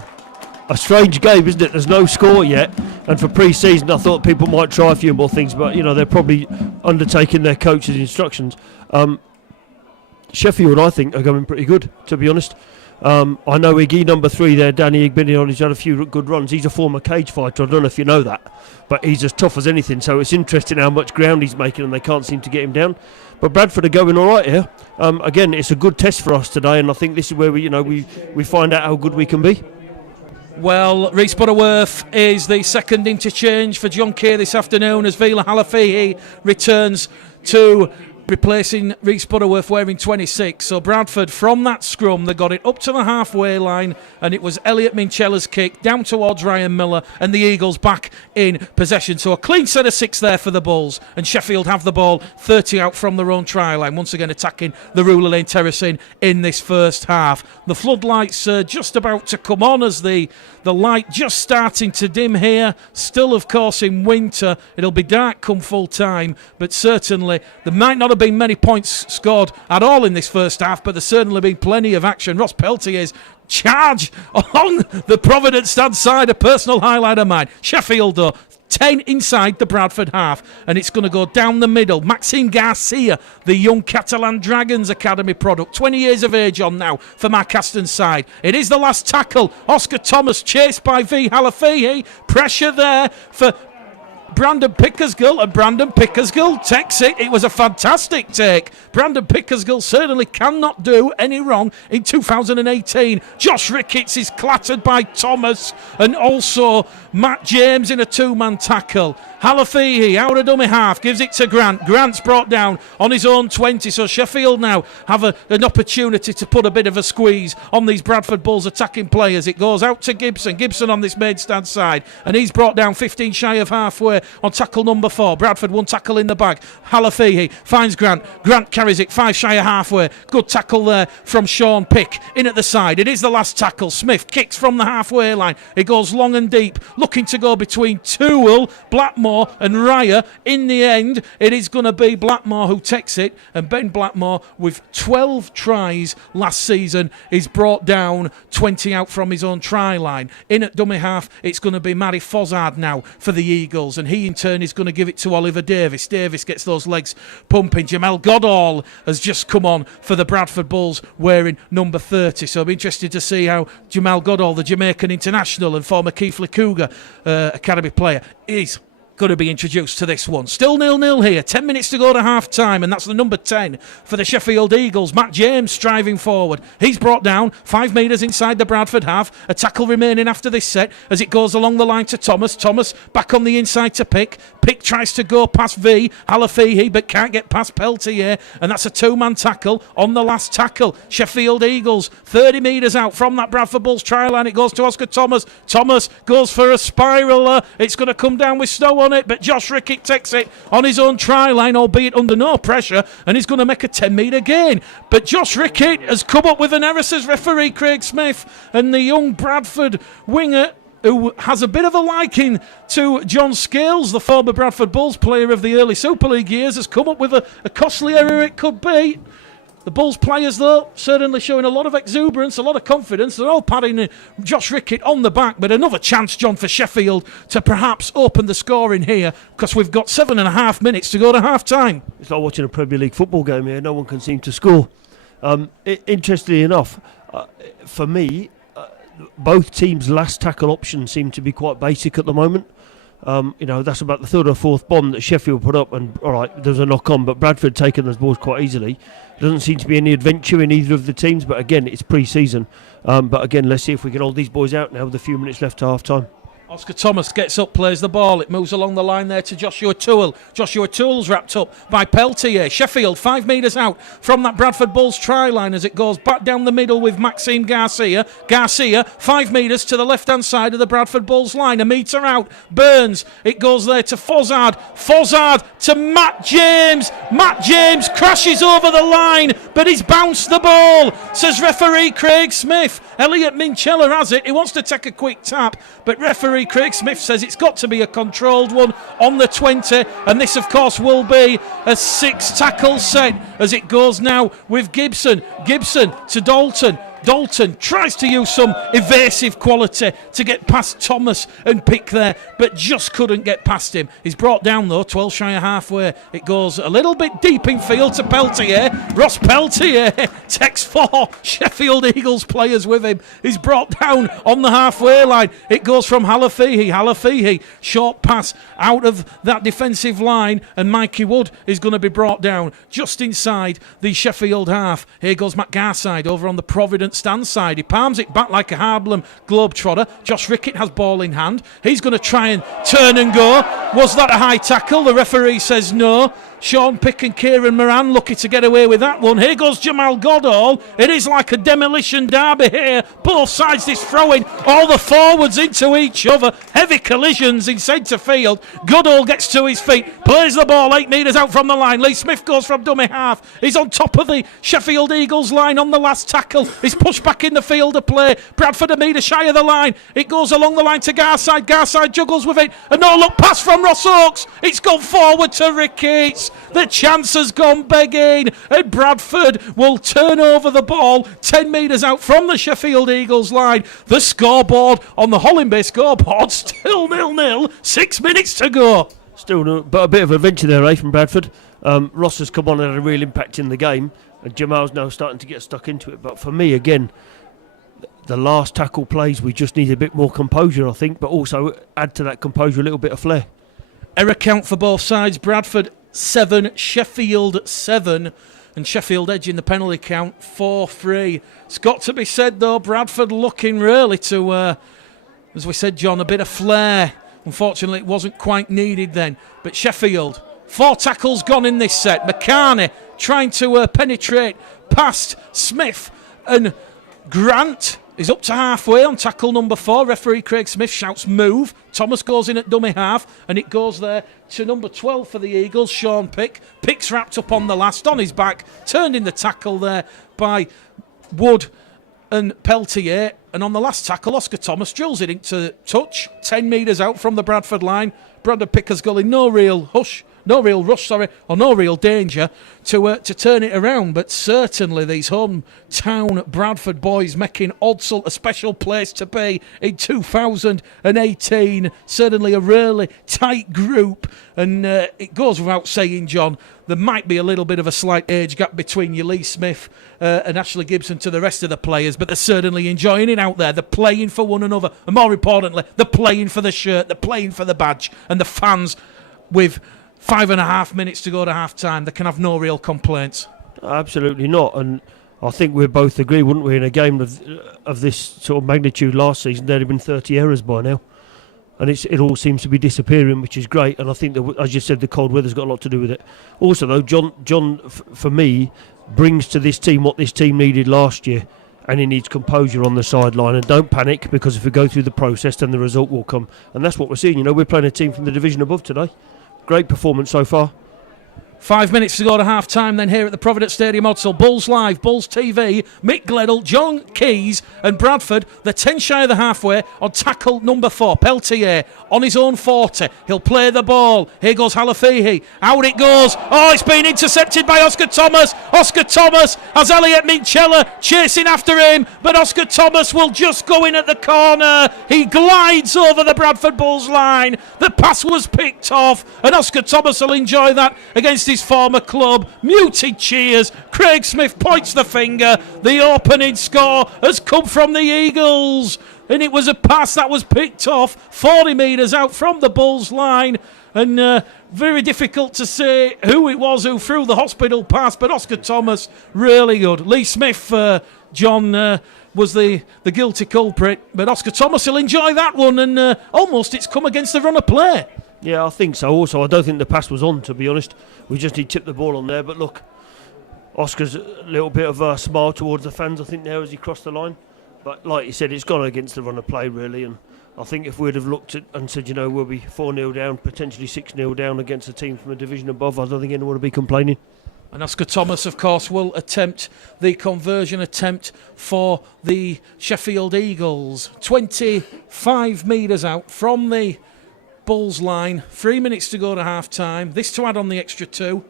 a strange game, isn't it? There's no score yet, and for pre-season I thought people might try a few more things, but you know, they're probably undertaking their coach's instructions. Sheffield, I think, are going pretty good, to be honest. I know Iggy number 3 there, Danny Igbinion, he's had a few good runs. He's a former cage fighter, I don't know if you know that, but he's as tough as anything, so it's interesting how much ground he's making and they can't seem to get him down. But Bradford are going all right here. Again, it's a good test for us today, and I think this is where we find out how good we can be. Well, Rhys Butterworth is the second interchange for John Kay this afternoon as Vila Halafihi returns to replacing Rhys Butterworth wearing 26. So Bradford, from that scrum, they got it up to the halfway line, and it was Elliot Minchella's kick down towards Ryan Miller, and the Eagles back in possession. So a clean set of 6 there for the Bulls, and Sheffield have the ball 30 out from their own try line, once again attacking the Ruler Lane Terrace in this first half. The floodlights are just about to come on as the light just starting to dim here. Still, of course, in winter. It'll be dark come full time, but certainly there might not have been many points scored at all in this first half, but there's certainly been plenty of action. Ross Peltier's charge along the Providence stand side, a personal highlight of mine. Sheffield, though, 10 inside the Bradford half, and it's going to go down the middle. Maxime Garcia, the young Catalan Dragons Academy product, 20 years of age on now for Marcaston's side. It is the last tackle. Oscar Thomas chased by V. Halafihi. Pressure there for Brandon Pickersgill, and Brandon Pickersgill takes it. It was a fantastic take. Brandon Pickersgill certainly cannot do any wrong in 2018. Josh Ricketts is clattered by Thomas, and also Matt James in a 2-man tackle. Halafihi out of dummy half, gives it to Grant. Grant's brought down on his own 20, so Sheffield now have an opportunity to put a bit of a squeeze on these Bradford Bulls attacking players. It goes out to Gibson. Gibson on this main stand side, and he's brought down 15 shy of halfway on tackle number 4. Bradford 1 tackle in the bag. Halafihi finds Grant. Grant carries it 5 shy of halfway. Good tackle there from Sean Pick. In at the side. It is the last tackle. Smith kicks from the halfway line. It goes long and deep, looking to go between Toole, Blackmore Blackmore and Raya. In the end, it is going to be Blackmore who takes it, and Ben Blackmore, with 12 tries last season, is brought down 20 out from his own try line. In at dummy half, it's going to be Matty Fozzard now for the Eagles, and he in turn is going to give it to Oliver Davis. Davis gets those legs pumping. Jamal Goodall has just come on for the Bradford Bulls wearing number 30, so I'm interested to see how Jamal Goodall, the Jamaican international and former Keighley Cougar academy player, is going to be introduced to this one. Still 0-0 here, 10 minutes to go to half time, and that's the number 10 for the Sheffield Eagles. Matt James striving forward. He's brought down 5 metres inside the Bradford half. A tackle remaining after this set as it goes along the line to Thomas. Thomas back on the inside to Pick. Pick tries to go past Halafihi, but can't get past Peltier, and that's a 2-man tackle on the last tackle. Sheffield Eagles 30 metres out from that Bradford Bulls try line. It goes to Oscar Thomas. Thomas goes for a spiraler. It's going to come down with Stowe on it, but Josh Rickett takes it on his own try line, albeit under no pressure, and he's going to make a 10-metre gain. But Josh Rickett has come up with an error, says referee Craig Smith, and the young Bradford winger, who has a bit of a liking to John Scales, the former Bradford Bulls player of the early Super League years, has come up with a costly error it could be. The Bulls players, though, certainly showing a lot of exuberance, a lot of confidence. They're all patting Josh Rickett on the back, but another chance, John, for Sheffield to perhaps open the score in here, because we've got 7.5 minutes to go to half-time. It's like watching a Premier League football game here. No one can seem to score. Interestingly enough, for me, both teams' last tackle options seem to be quite basic at the moment. That's about the third or fourth bomb that Sheffield put up, and all right, there's a knock on, but Bradford taking those balls quite easily. Doesn't seem to be any adventure in either of the teams, but again, it's pre-season. But again, let's see if we can hold these boys out now with a few minutes left to half time. Oscar Thomas gets up, plays the ball. It moves along the line there to Joshua Toole. Joshua Toole's wrapped up by Peltier. Sheffield 5 metres out from that Bradford Bulls try line as it goes back down the middle with Maxime Garcia. Garcia 5 metres to the left-hand side of the Bradford Bulls line. A metre out. Burns. It goes there to Fozzard. Fozzard to Matt James. Matt James crashes over the line, but he's bounced the ball, says referee Craig Smith. Elliot Minchella has it. He wants to take a quick tap, but referee Craig Smith says it's got to be a controlled one on the 20, and this of course will be a 6-tackle set as it goes now with Gibson to Dalton. Dalton tries to use some evasive quality to get past Thomas and Pick there, but just couldn't get past him. He's brought down though, 12 shy of halfway. It goes a little bit deep in field to Peltier. Ross Peltier takes 4 Sheffield Eagles players with him. He's brought down on the halfway line. It goes from Halafihi, short pass out of that defensive line, and Mikey Wood is going to be brought down just inside the Sheffield half. Here goes Matt Garside over on the Providence stand side. He palms it back like a Harlem Globetrotter. Josh Rickett has ball in hand. He's going to try and turn and go. Was that a high tackle? The referee says no. Sean Pick and Kieran Moran lucky to get away with that one. Here goes Jamal Goodall. It is like a demolition derby here. Both sides this throwing all the forwards into each other. Heavy collisions in centre field. Goodall gets to his feet, plays the ball 8 metres out from the line. Lee Smith goes from dummy half. He's on top of the Sheffield Eagles line on the last tackle. He's pushed back in the field of play. Bradford a metre shy of the line. It goes along the line to Garside. Garside juggles with it. A no-look pass from Ross Oakes. It's gone forward to Ricketts. The chance has gone begging, and Bradford will turn over the ball 10 metres out from the Sheffield Eagles line. The scoreboard on the Holland Bay scoreboard still 0-0, 6 minutes to go. Still, but a bit of adventure there, from Bradford. Ross has come on and had a real impact in the game, and Jamal's now starting to get stuck into it. But for me, again, the last tackle plays, we just need a bit more composure, I think, but also add to that composure a little bit of flair. Error count for both sides. Bradford 7, Sheffield 7, and Sheffield edging the penalty count 4-3. It's got to be said though, Bradford looking really to, as we said, John, a bit of flair. Unfortunately, it wasn't quite needed then. But Sheffield, 4 tackles gone in this set. McCarney trying to penetrate past Smith, and Grant is up to halfway on tackle number 4. Referee Craig Smith shouts move. Thomas goes in at dummy half, and it goes there to number 12 for the Eagles, Sean Pick. Pick's wrapped up on the last, on his back, turned in the tackle there by Wood and Peltier, and on the last tackle, Oscar Thomas drills it into touch, 10 metres out from the Bradford line. Brandon Picker's goal in no real rush, or no real danger to turn it around. But certainly these hometown Bradford boys making Odsal a special place to be in 2018. Certainly a really tight group, and it goes without saying, John, there might be a little bit of a slight age gap between your Lee Smith and Ashley Gibson to the rest of the players, but they're certainly enjoying it out there. They're playing for one another, and more importantly, they're playing for the shirt, they're playing for the badge, and the fans, with 5.5 minutes to go to half time, they can have no real complaints. Absolutely not. And I think we both agree, wouldn't we, in a game of this sort of magnitude last season, there'd have been 30 errors by now. And it all seems to be disappearing, which is great. And I think that, as you said, the cold weather's got a lot to do with it. Also, though, John, for me, brings to this team what this team needed last year. And he needs composure on the sideline. And don't panic, because if we go through the process, then the result will come. And that's what we're seeing. You know, we're playing a team from the division above today. Great performance so far. 5 minutes to go to half time then here at the Providence Stadium, Odsal. Bulls Live, Bulls TV, Mick Gledall, John Keys and Bradford. They're 10 shy of the halfway on tackle number 4. Peltier on his own 40. He'll play the ball. Here goes Halafihi. Out it goes. Oh, it's been intercepted by Oscar Thomas. Oscar Thomas has Elliot Minchella chasing after him, but Oscar Thomas will just go in at the corner. He glides over the Bradford Bulls line. The pass was picked off, and Oscar Thomas will enjoy that against his former club. Muted cheers. Craig Smith points the finger. The opening score has come from the Eagles, and it was a pass that was picked off 40 metres out from the Bulls line, and very difficult to say who it was who threw the hospital pass, but Oscar Thomas, really good. Lee Smith, John, was the guilty culprit, but Oscar Thomas will enjoy that one, and almost it's come against the run of play. Yeah, I think so. Also, I don't think the pass was on, to be honest. We just need to tip the ball on there. But look, Oscar's a little bit of a smile towards the fans, I think, now as he crossed the line. But like you said, it's gone against the run of play, really. And I think if we'd have looked at and said, you know, we'll be 4-0 down, potentially 6-0 down against a team from a division above, I don't think anyone would be complaining. And Oscar Thomas, of course, will attempt the conversion attempt for the Sheffield Eagles. 25 metres out from the Bulls line, 3 minutes to go to half time. This to add on the extra 2.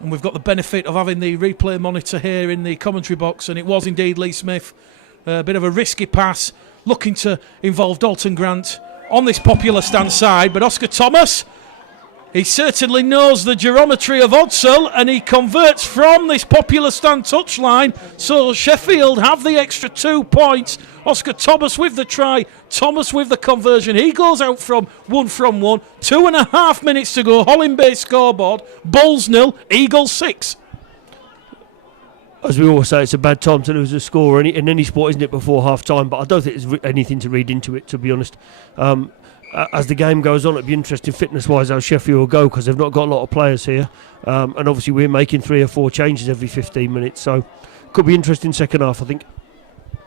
And we've got the benefit of having the replay monitor here in the commentary box, and it was indeed Lee Smith. A bit of a risky pass, looking to involve Dalton Grant on this popular stand side, but Oscar Thomas, he certainly knows the geometry of Odsal, and he converts from this popular stand touchline. So Sheffield have the extra 2 points. Oscar Thomas with the try, Thomas with the conversion. He goes out from 1. 2.5 minutes to go. Holland Bay scoreboard. Bulls 0, Eagles 6. As we always say, it's a bad time to lose a score in any sport, isn't it, before half time? But I don't think there's anything to read into it, to be honest. As the game goes on, it'd be interesting fitness-wise how Sheffield will go, because they've not got a lot of players here. And obviously we're making 3 or 4 changes every 15 minutes. So could be interesting second half, I think.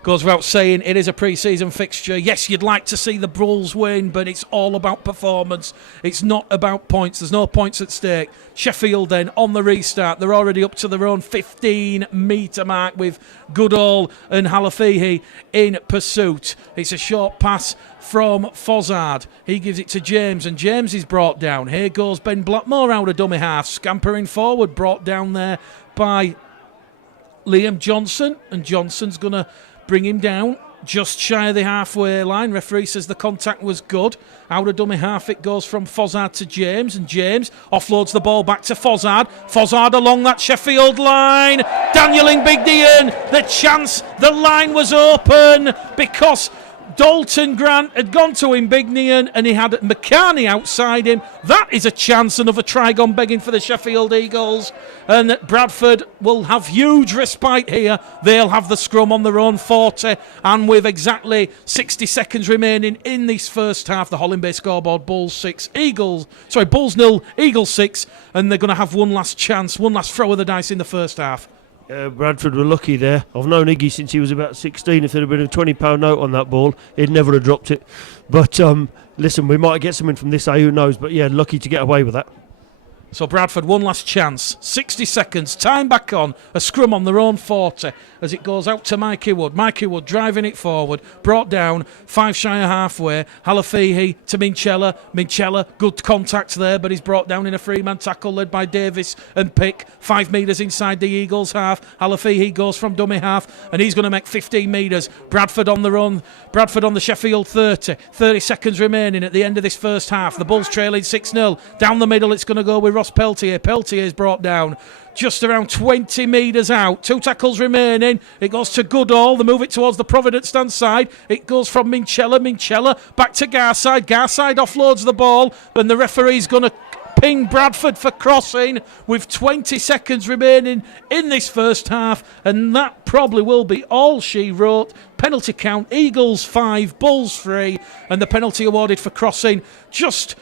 Goes without saying, it is a pre-season fixture. Yes, you'd like to see the Bulls win, but it's all about performance. It's not about points. There's no points at stake. Sheffield then, on the restart, they're already up to their own 15-metre mark with Goodall and Halafihi in pursuit. It's a short pass from Fozzard. He gives it to James, and James is brought down. Here goes Ben Blackmore out of dummy half, scampering forward, brought down there by Liam Johnson, and Johnson's going to bring him down just shy of the halfway line. Referee says the contact was good. Out of dummy half it goes from Fozzard to James, and James offloads the ball back to Fozzard. Fozzard along that Sheffield line. Daniel Imbignian, the chance, the line was open because Dalton Grant had gone to Imbignian and he had McCarney outside him. That is a chance, another try gone begging for the Sheffield Eagles. And Bradford will have huge respite here. They'll have the scrum on their own 40, and with exactly 60 seconds remaining in this first half, the Holland Bay scoreboard, Bulls 0, Eagles 6, and they're going to have one last chance, one last throw of the dice in the first half. Bradford were lucky there. I've known Iggy since he was about 16. If there had been a £20 note on that ball, he'd never have dropped it. But listen, we might get something from this, who knows? But yeah, lucky to get away with that. So Bradford, one last chance. 60 seconds. Time back on. A scrum on their own 40 as it goes out to Mikey Wood. Mikey Wood driving it forward. Brought down. 5 shy of halfway. Halafihi to Minchella. Minchella, good contact there, but he's brought down in a free-man tackle led by Davis and Pick. 5 metres inside the Eagles half. Halafihi goes from dummy half and he's going to make 15 metres. Bradford on the run. Bradford on the Sheffield 30. 30 seconds remaining at the end of this first half. The Bulls trailing 6-0. Down the middle it's going to go with Ross Peltier. Peltier is brought down just around 20 metres out. 2 tackles remaining. It goes to Goodall. They move it towards the Providence stand side. It goes from Minchella. Minchella back to Garside. Garside offloads the ball and the referee's going to ping Bradford for crossing with 20 seconds remaining in this first half, and that probably will be all she wrote. Penalty count, Eagles 5, Bulls 3, and the penalty awarded for crossing just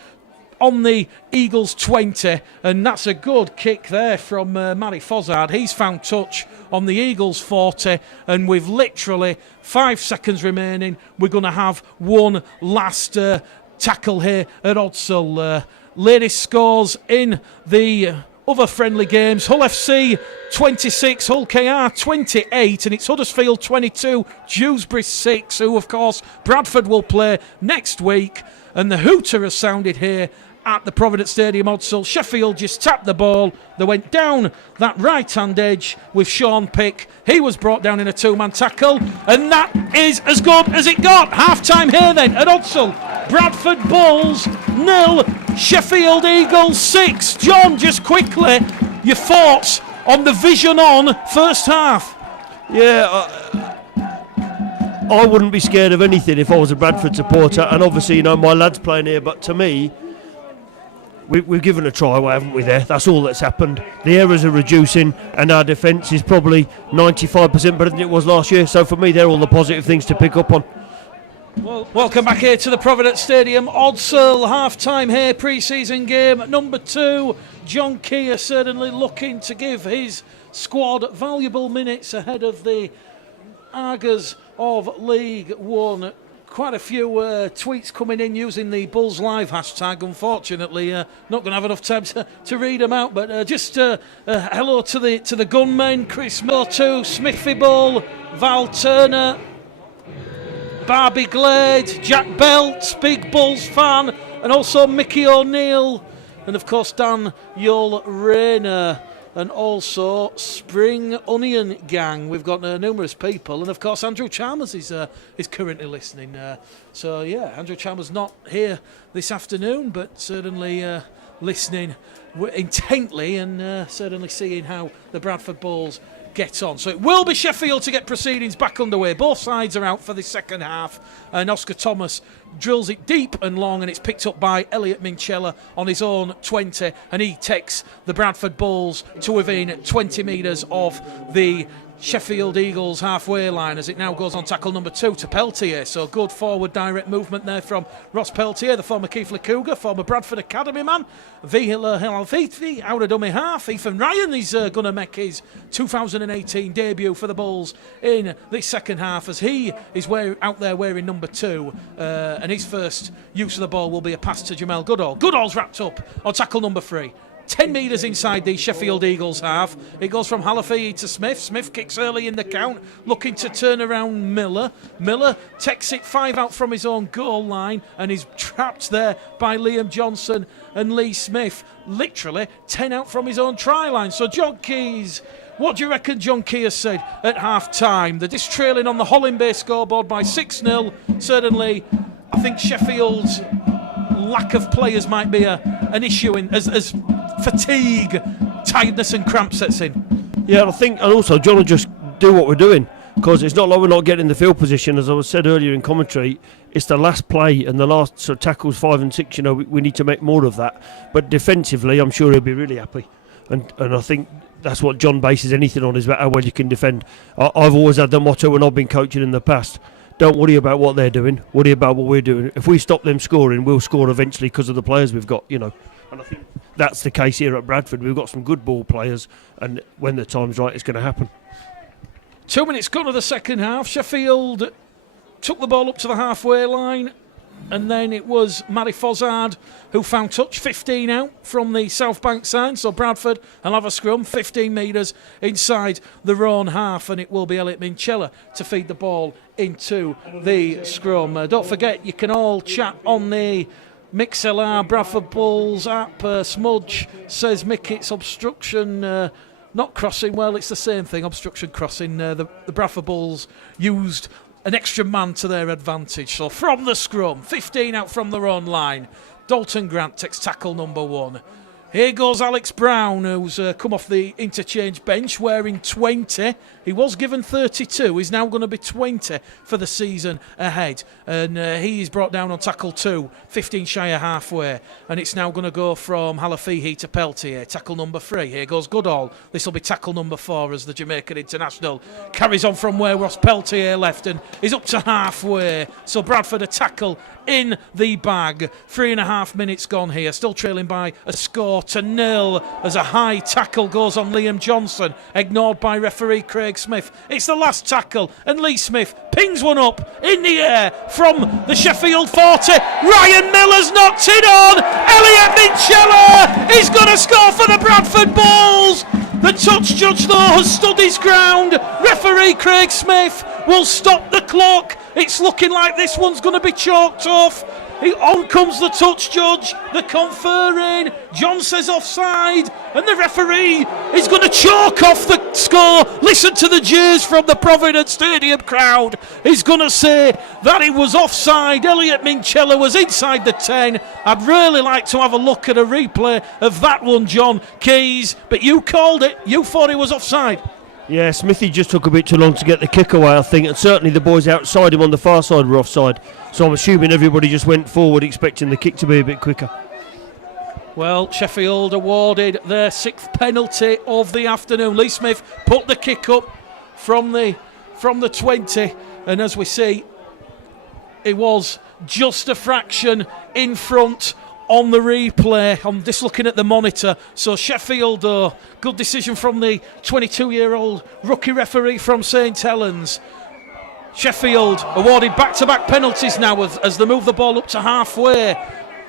on the Eagles 20, and that's a good kick there from Matty Fozzard. He's found touch on the Eagles 40, and with literally 5 seconds remaining, we're going to have one last tackle here at Odsall. Latest scores in the other friendly games. Hull FC 26, Hull KR 28, and it's Huddersfield 22, Dewsbury 6, who of course Bradford will play next week. And the hooter has sounded here at the Providence Stadium Odsall. Sheffield just tapped the ball. They went down that right-hand edge with Sean Pick. He was brought down in a 2-man tackle, and that is as good as it got. Half-time here then at Odsall. Bradford Bulls 0, Sheffield Eagles 6. John, just quickly, your thoughts on the vision on first half? Yeah, I wouldn't be scared of anything if I was a Bradford supporter, and obviously, my lad's playing here, but to me, we've given a try, haven't we, there? That's all that's happened. The errors are reducing, and our defence is probably 95% better than it was last year, so for me, they're all the positive things to pick up on. Well, welcome back here to the Providence Stadium. Odsall, half-time here, pre-season game number 2. John Keir certainly looking to give his squad valuable minutes ahead of the Argos of League One. Quite a few tweets coming in using the Bulls Live hashtag. Unfortunately, not going to have enough time to read them out. But just hello to the gunmen, Chris Motu, Smithy Bull, Val Turner, Barbie Glade, Jack Belt, Big Bulls fan, and also Mickey O'Neill, and of course Dan Yul Rayner, and also Spring Onion Gang. We've got numerous people, and of course Andrew Chalmers is currently listening. So yeah, Andrew Chalmers not here this afternoon, but certainly listening intently and certainly seeing how the Bradford Bulls get on. So it will be Sheffield to get proceedings back underway. Both sides are out for the second half, and Oscar Thomas drills it deep and long, and it's picked up by Elliot Minchella on his own 20, and he takes the Bradford Bulls to within 20 metres of the Sheffield Eagles halfway line as it now goes on tackle number 2 to Peltier. So good forward direct movement there from Ross Peltier, the former Keighley Cougar, former Bradford Academy man. Vihila Hilalfithi out of dummy half. Ethan Ryan is going to make his 2018 debut for the Bulls in this second half as he is out there wearing number 2, and his first use of the ball will be a pass to Jamel Goodall. Goodall's wrapped up on tackle number 3. 10 metres inside the Sheffield Eagles half. It goes from Halafihi to Smith. Smith kicks early in the count, looking to turn around Miller. Miller takes it 5 out from his own goal line and is trapped there by Liam Johnson and Lee Smith. Literally 10 out from his own try line. So John Keys, what do you reckon John Keir said at half-time? They're just trailing on the Holland Bay scoreboard by 6-0. Certainly, I think Sheffield's lack of players might be an issue as fatigue, tiredness and cramp sets in. Yeah, I think, and also John will just do what we're doing, because it's not like we're not getting the field position. As I was said earlier in commentary, it's the last play and the last sort of tackles 5 and 6, we need to make more of that. But defensively, I'm sure he'll be really happy, and I think that's what John bases anything on, is about how well you can defend. I've always had the motto when I've been coaching in the past: don't worry about what they're doing, worry about what we're doing. If we stop them scoring, we'll score eventually because of the players we've got, And I think that's the case here at Bradford. We've got some good ball players, and when the time's right, it's going to happen. 2 minutes gone of the second half. Sheffield took the ball up to the halfway line. And then it was Matty Fozzard who found touch, 15 out from the South Bank side. So Bradford will have a scrum, 15 metres inside the Roan half, and it will be Elliot Minchella to feed the ball into the scrum. Don't forget, you can all chat on the MixLR Bradford Bulls app. Smudge says, Mick, it's obstruction, not crossing. Well, it's the same thing, obstruction, crossing. The Bradford Bulls used an extra man to their advantage. So from the scrum, 15 out from their own line, Dalton Grant takes tackle number 1. Here goes Alex Brown, who's come off the interchange bench wearing 20. He was given 32. He's now going to be 20 for the season ahead. And he's brought down on tackle 2, 15 shy of halfway. And it's now going to go from Halafihi to Peltier. Tackle number 3. Here goes Goodall. This will be tackle number 4 as the Jamaican international carries on from where Ross Peltier left and is up to halfway. So Bradford a tackle in the bag. 3.5 minutes gone here. Still trailing by a score to 0 as a high tackle goes on Liam Johnson, ignored by referee Craig Smith. It's the last tackle and Lee Smith pings one up in the air from the Sheffield 40. Ryan Miller's knocked it on. Elliot Minchella is going to score for the Bradford Bulls. The touch judge though has stood his ground. Referee Craig Smith will stop the clock. It's looking like this one's going to be chalked off. On comes the touch judge, the conferring. John says offside, and the referee is going to chalk off the score. Listen to the jeers from the Providence Stadium crowd. He's going to say that it was offside. Elliot Minchella was inside the 10. I'd really like to have a look at a replay of that one, John Keys, but you called it. You thought it was offside. Yeah, Smithy just took a bit too long to get the kick away, I think, and certainly the boys outside him on the far side were offside. So I'm assuming everybody just went forward expecting the kick to be a bit quicker. Well, Sheffield awarded their 6th penalty of the afternoon. Lee Smith put the kick up from the 20, and as we see, it was just a fraction in front on the replay. I'm just looking at the monitor. So Sheffield, good decision from the 22-year-old rookie referee from St Helens. Sheffield awarded back-to-back penalties now as they move the ball up to halfway.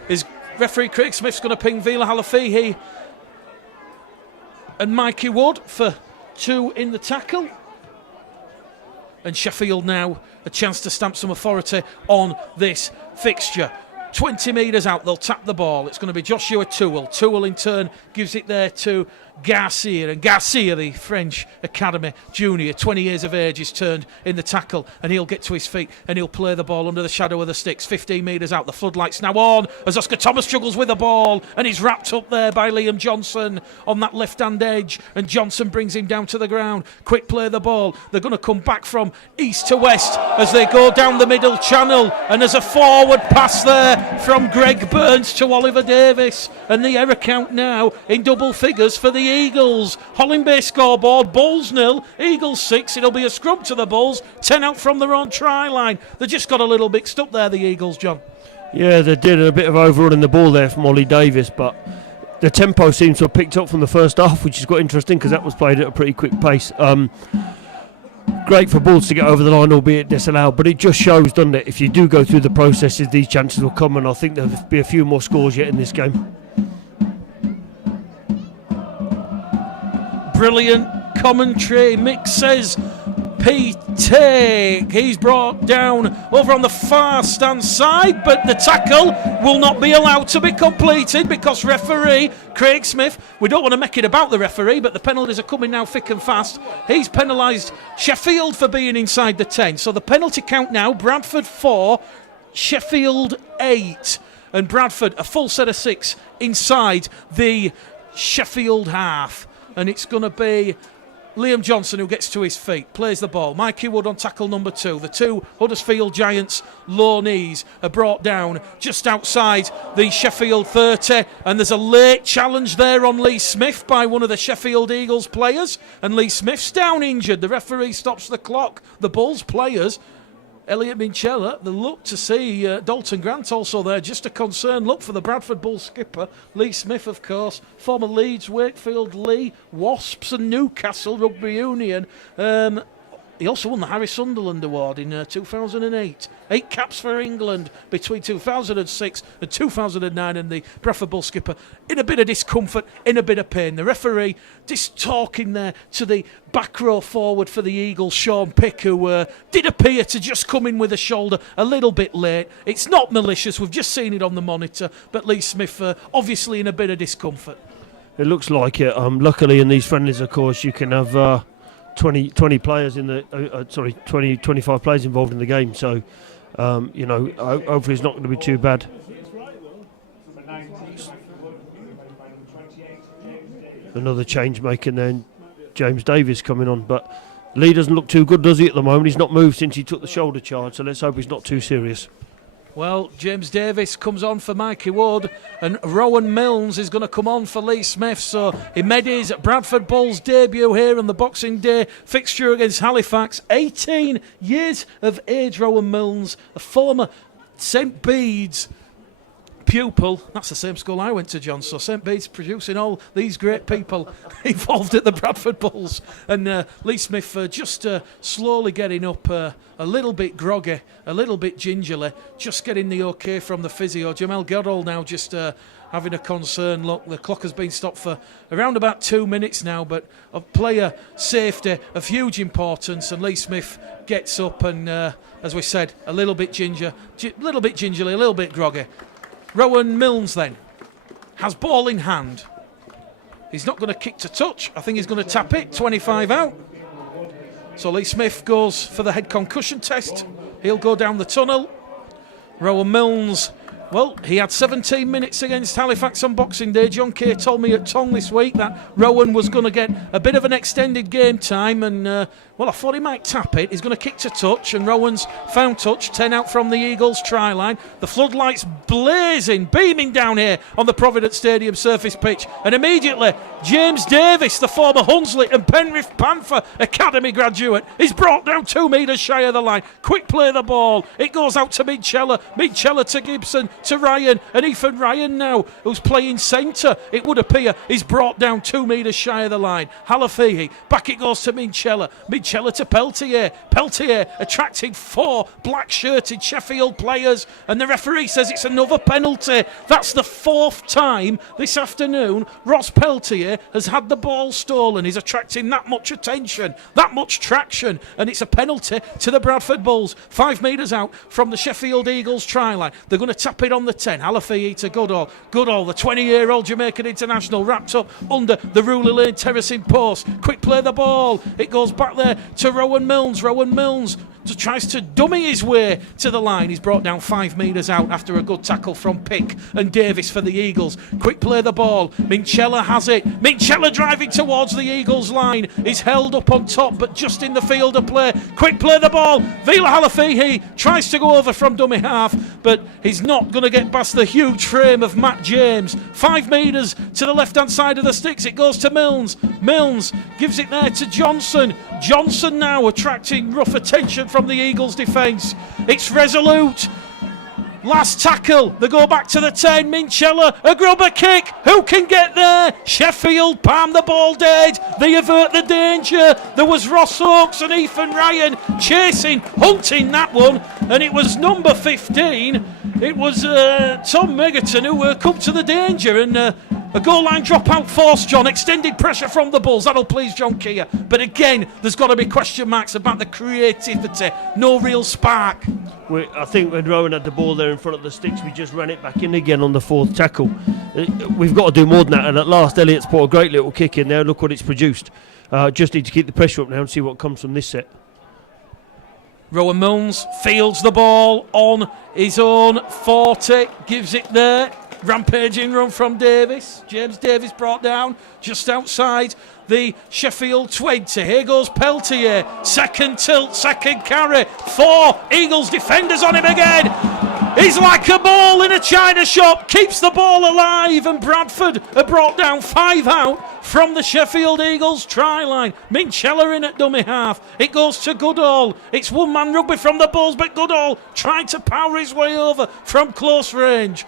Is referee Craig Smith's going to ping Vila Halafihi and Mikey Wood for 2 in the tackle. And Sheffield now a chance to stamp some authority on this fixture. 20 metres out, they'll tap the ball. It's going to be Joshua Toole. Toole in turn gives it there to Garcia, and Garcia, the French Academy junior, 20 years of age, is turned in the tackle, and he'll get to his feet and he'll play the ball under the shadow of the sticks. 15 metres out, the floodlights now on as Oscar Thomas struggles with the ball, and he's wrapped up there by Liam Johnson on that left hand edge, and Johnson brings him down to the ground. Quick play the ball. They're going to come back from east to west as they go down the middle channel, and there's a forward pass there from Greg Burns to Oliver Davis, and the error count now in double figures for the Eagles. Holling Bay scoreboard, Bulls 0, Eagles 6. It'll be a scrub to the Bulls, 10 out from their own try line. They just got a little mixed up there, the Eagles, John. Yeah, they did a bit of overrunning the ball there from Ollie Davis, but the tempo seems to have picked up from the first half, which is quite interesting because that was played at a pretty quick pace. Great for Bulls to get over the line, albeit disallowed, but it just shows, doesn't it, if you do go through the processes, these chances will come, and I think there'll be a few more scores yet in this game. Brilliant commentary. Mick says PT. He's brought down over on the far stand side, but the tackle will not be allowed to be completed because referee Craig Smith, we don't want to make it about the referee, but the penalties are coming now thick and fast. He's penalised Sheffield for being inside the 10. So the penalty count now, Bradford 4, Sheffield 8. And Bradford a full set of 6 inside the Sheffield half. And it's going to be Liam Johnson who gets to his feet, plays the ball. Mikey Wood on tackle number 2. The 2 Huddersfield Giants low knees are brought down just outside the Sheffield 30. And there's a late challenge there on Lee Smith by one of the Sheffield Eagles players. And Lee Smith's down injured. The referee stops the clock. The Bulls players, Elliot Minchella, the look to see Dalton Grant also there. Just a concerned look for the Bradford Bulls skipper. Lee Smith, of course, former Leeds, Wakefield, Lee, Wasps and Newcastle Rugby Union. he also won the Harry Sunderland Award in 2008. 8 caps for England between 2006 and 2009, and the Bradford Bull skipper in a bit of discomfort, in a bit of pain. The referee just talking there to the back row forward for the Eagles, Sean Pick, who did appear to just come in with a shoulder a little bit late. It's not malicious, we've just seen it on the monitor, but Lee Smith obviously in a bit of discomfort. It looks like it. Luckily in these friendlies, of course, you can have 20 players in the 25 players involved in the game, so hopefully it's not going to be too bad. Another change making then, James Davis coming on, but Lee doesn't look too good, does he, at the moment? He's not moved since he took the shoulder charge, so let's hope he's not too serious. Well, James Davis comes on for Mikey Wood, and Rowan Milnes is going to come on for Lee Smith. So he made his Bradford Bulls debut here on the Boxing Day fixture against Halifax. 18 years of age, Rowan Milnes, a former St Bede's pupil. That's the same school I went to, John. So St Bede's producing all these great people involved at the Bradford Bulls. And Lee Smith just slowly getting up, a little bit groggy, a little bit gingerly, just getting the okay from the physio. Jamel Goddall now just having a concern. Look, the clock has been stopped for around about 2 minutes now, but of player safety of huge importance. And Lee Smith gets up and, as we said, a little bit gingerly, a little bit groggy. Rowan Milnes then has ball in hand. He's not going to kick to touch. I think he's going to tap it. 25 out. So Lee Smith goes for the head concussion test. He'll go down the tunnel. Rowan Milnes, well, he had 17 minutes against Halifax on Boxing Day. John Kay told me at Tong this week that Rowan was going to get a bit of an extended game time, and well, I thought he might tap it. He's going to kick to touch, and Rowan's found touch. 10 out from the Eagles try line. The floodlights blazing, beaming down here on the Providence Stadium surface pitch, and immediately James Davis, the former Hunslet and Penrith Panther Academy graduate, is brought down 2 metres shy of the line. Quick play the ball. It goes out to Midchella. Midchella to Gibson, to Ryan, and Ethan Ryan now, who's playing centre, it would appear, is brought down 2 metres shy of the line. Halafihi, back it goes to Midchella. Midchella to Peltier. Peltier attracting 4 black-shirted Sheffield players, and the referee says it's another penalty. That's the 4th time this afternoon Ross Peltier has had the ball stolen. He's attracting that much attention, that much traction, and it's a penalty to the Bradford Bulls. 5 metres out from the Sheffield Eagles try line. They're going to tap it on the 10. Halafihi to Goodall. Goodall, the 20-year-old Jamaican international, wrapped up under the Ruley Lane terracing post. Quick play the ball. It goes back there to Rowan Milnes. Rowan Milnes tries to dummy his way to the line. He's brought down 5 metres out after a good tackle from Pick and Davis for the Eagles. Quick play the ball. Minchella has it. Minchella driving towards the Eagles line. He's held up on top, but just in the field of play. Quick play the ball. Vila Halafihi tries to go over from dummy half, but he's not going to get past the huge frame of Matt James. 5 metres to the left-hand side of the sticks. It goes to Milnes. Milnes gives it there to Johnson. Johnson now attracting rough attention from the Eagles defence. It's resolute. Last tackle. They go back to the 10. Minchella, a grubber kick. Who can get there? Sheffield palm the ball dead. They avert the danger. There was Ross Oakes and Ethan Ryan chasing, hunting that one, and it was number 15. It was Tom Megaton who come to the danger, and a goal line dropout force, John. Extended pressure from the Bulls. That'll please John Keir. But again, there's got to be question marks about the creativity. No real spark. I think when Rowan had the ball there in front of the sticks, we just ran it back in again on the 4th tackle. We've got to do more than that. And at last, Elliott's put a great little kick in there. Look what it's produced. Just need to keep the pressure up now and see what comes from this set. Rowan Milnes fields the ball on his own 40. Gives it there. Rampaging run from Davis. James Davis brought down just outside the Sheffield 20. Here goes Peltier. Second tilt, second carry. 4 Eagles defenders on him again. He's like a ball in a china shop. Keeps the ball alive, and Bradford are brought down 5 out from the Sheffield Eagles try line. Minchella in at dummy half. It goes to Goodall. It's one-man rugby from the Bulls, but Goodall trying to power his way over from close range.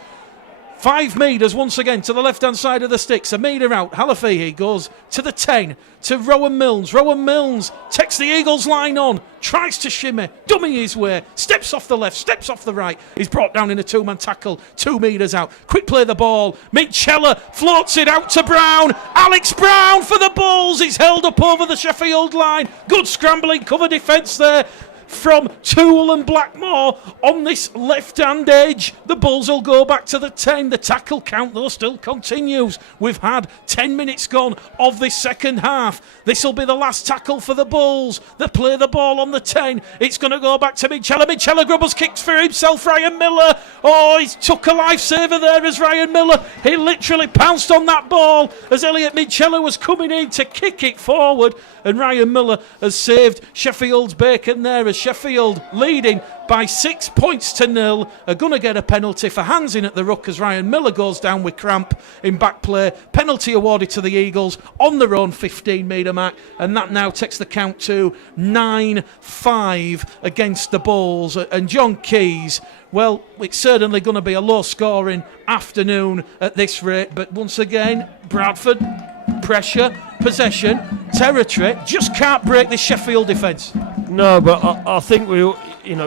5 metres once again to the left-hand side of the sticks. A metre out. Halafihi goes to the 10 to Rowan Milnes. Rowan Milnes takes the Eagles line on, tries to shimmy, dummy his way, steps off the left, steps off the right. He's brought down in a 2-man tackle, 2 metres out. Quick play the ball. Mitchella floats it out to Brown. Alex Brown for the Bulls. He's held up over the Sheffield line. Good scrambling cover defence there from Toole and Blackmore on this left-hand edge. The Bulls will go back to the 10. The tackle count, though, still continues. We've had 10 minutes gone of this second half. This will be the last tackle for the Bulls. They play the ball on the 10. It's going to go back to Mitchella. Mitchella Grubbers kicks for himself. Ryan Miller. Oh, he took a lifesaver there as Ryan Miller. He literally pounced on that ball as Elliot Mitchella was coming in to kick it forward. And Ryan Miller has saved Sheffield's bacon there as Sheffield leading by 6 points to 0 are going to get a penalty for hands in at the ruck as Ryan Miller goes down with cramp in back play. Penalty awarded to the Eagles on their own 15 metre mark, and that now takes the count to 9-5 against the Bulls. And John Keys, well, it's certainly going to be a low scoring afternoon at this rate, but once again Bradford, pressure, possession, territory, just can't break this Sheffield defence. No, but I think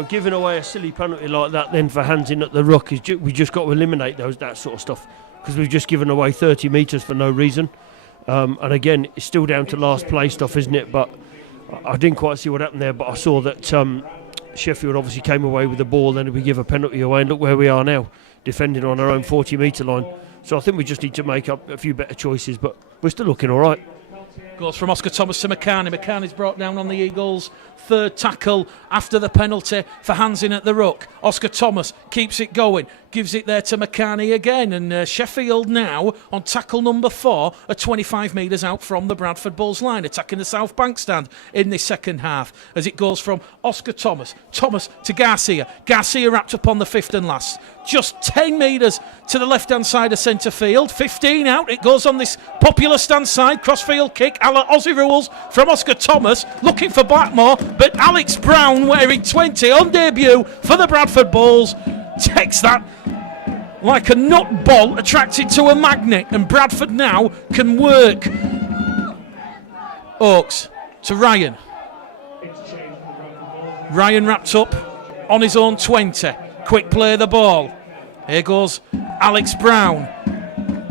giving away a silly penalty like that then for hands in at the ruck is we just got to eliminate that sort of stuff, because we've just given away 30 metres for no reason. And again, it's still down to last play stuff, isn't it? But I didn't quite see what happened there, but I saw that Sheffield obviously came away with the ball, then we give a penalty away, and look where we are now, defending on our own 40 metre line. So I think we just need to make up a few better choices, but we're still looking all right. Goes from Oscar Thomas to McCarney. McCarney's brought down on the Eagles' third tackle after the penalty for hands in at the ruck. Oscar Thomas keeps it going, gives it there to McCarney again, and Sheffield now on tackle number 4 are 25 metres out from the Bradford Bulls line, attacking the South Bank stand in this second half as it goes from Oscar Thomas to Garcia wrapped up on the 5th and last, just 10 metres to the left hand side of centre field. 15 out, it goes on this popular stand side, crossfield kick a la Aussie rules from Oscar Thomas, looking for Blackmore, but Alex Brown, wearing 20 on debut for the Bradford Bulls, takes that like a nut ball attracted to a magnet, and Bradford now can work. Oakes to Ryan. Ryan wrapped up on his own 20. Quick play the ball. Here goes Alex Brown.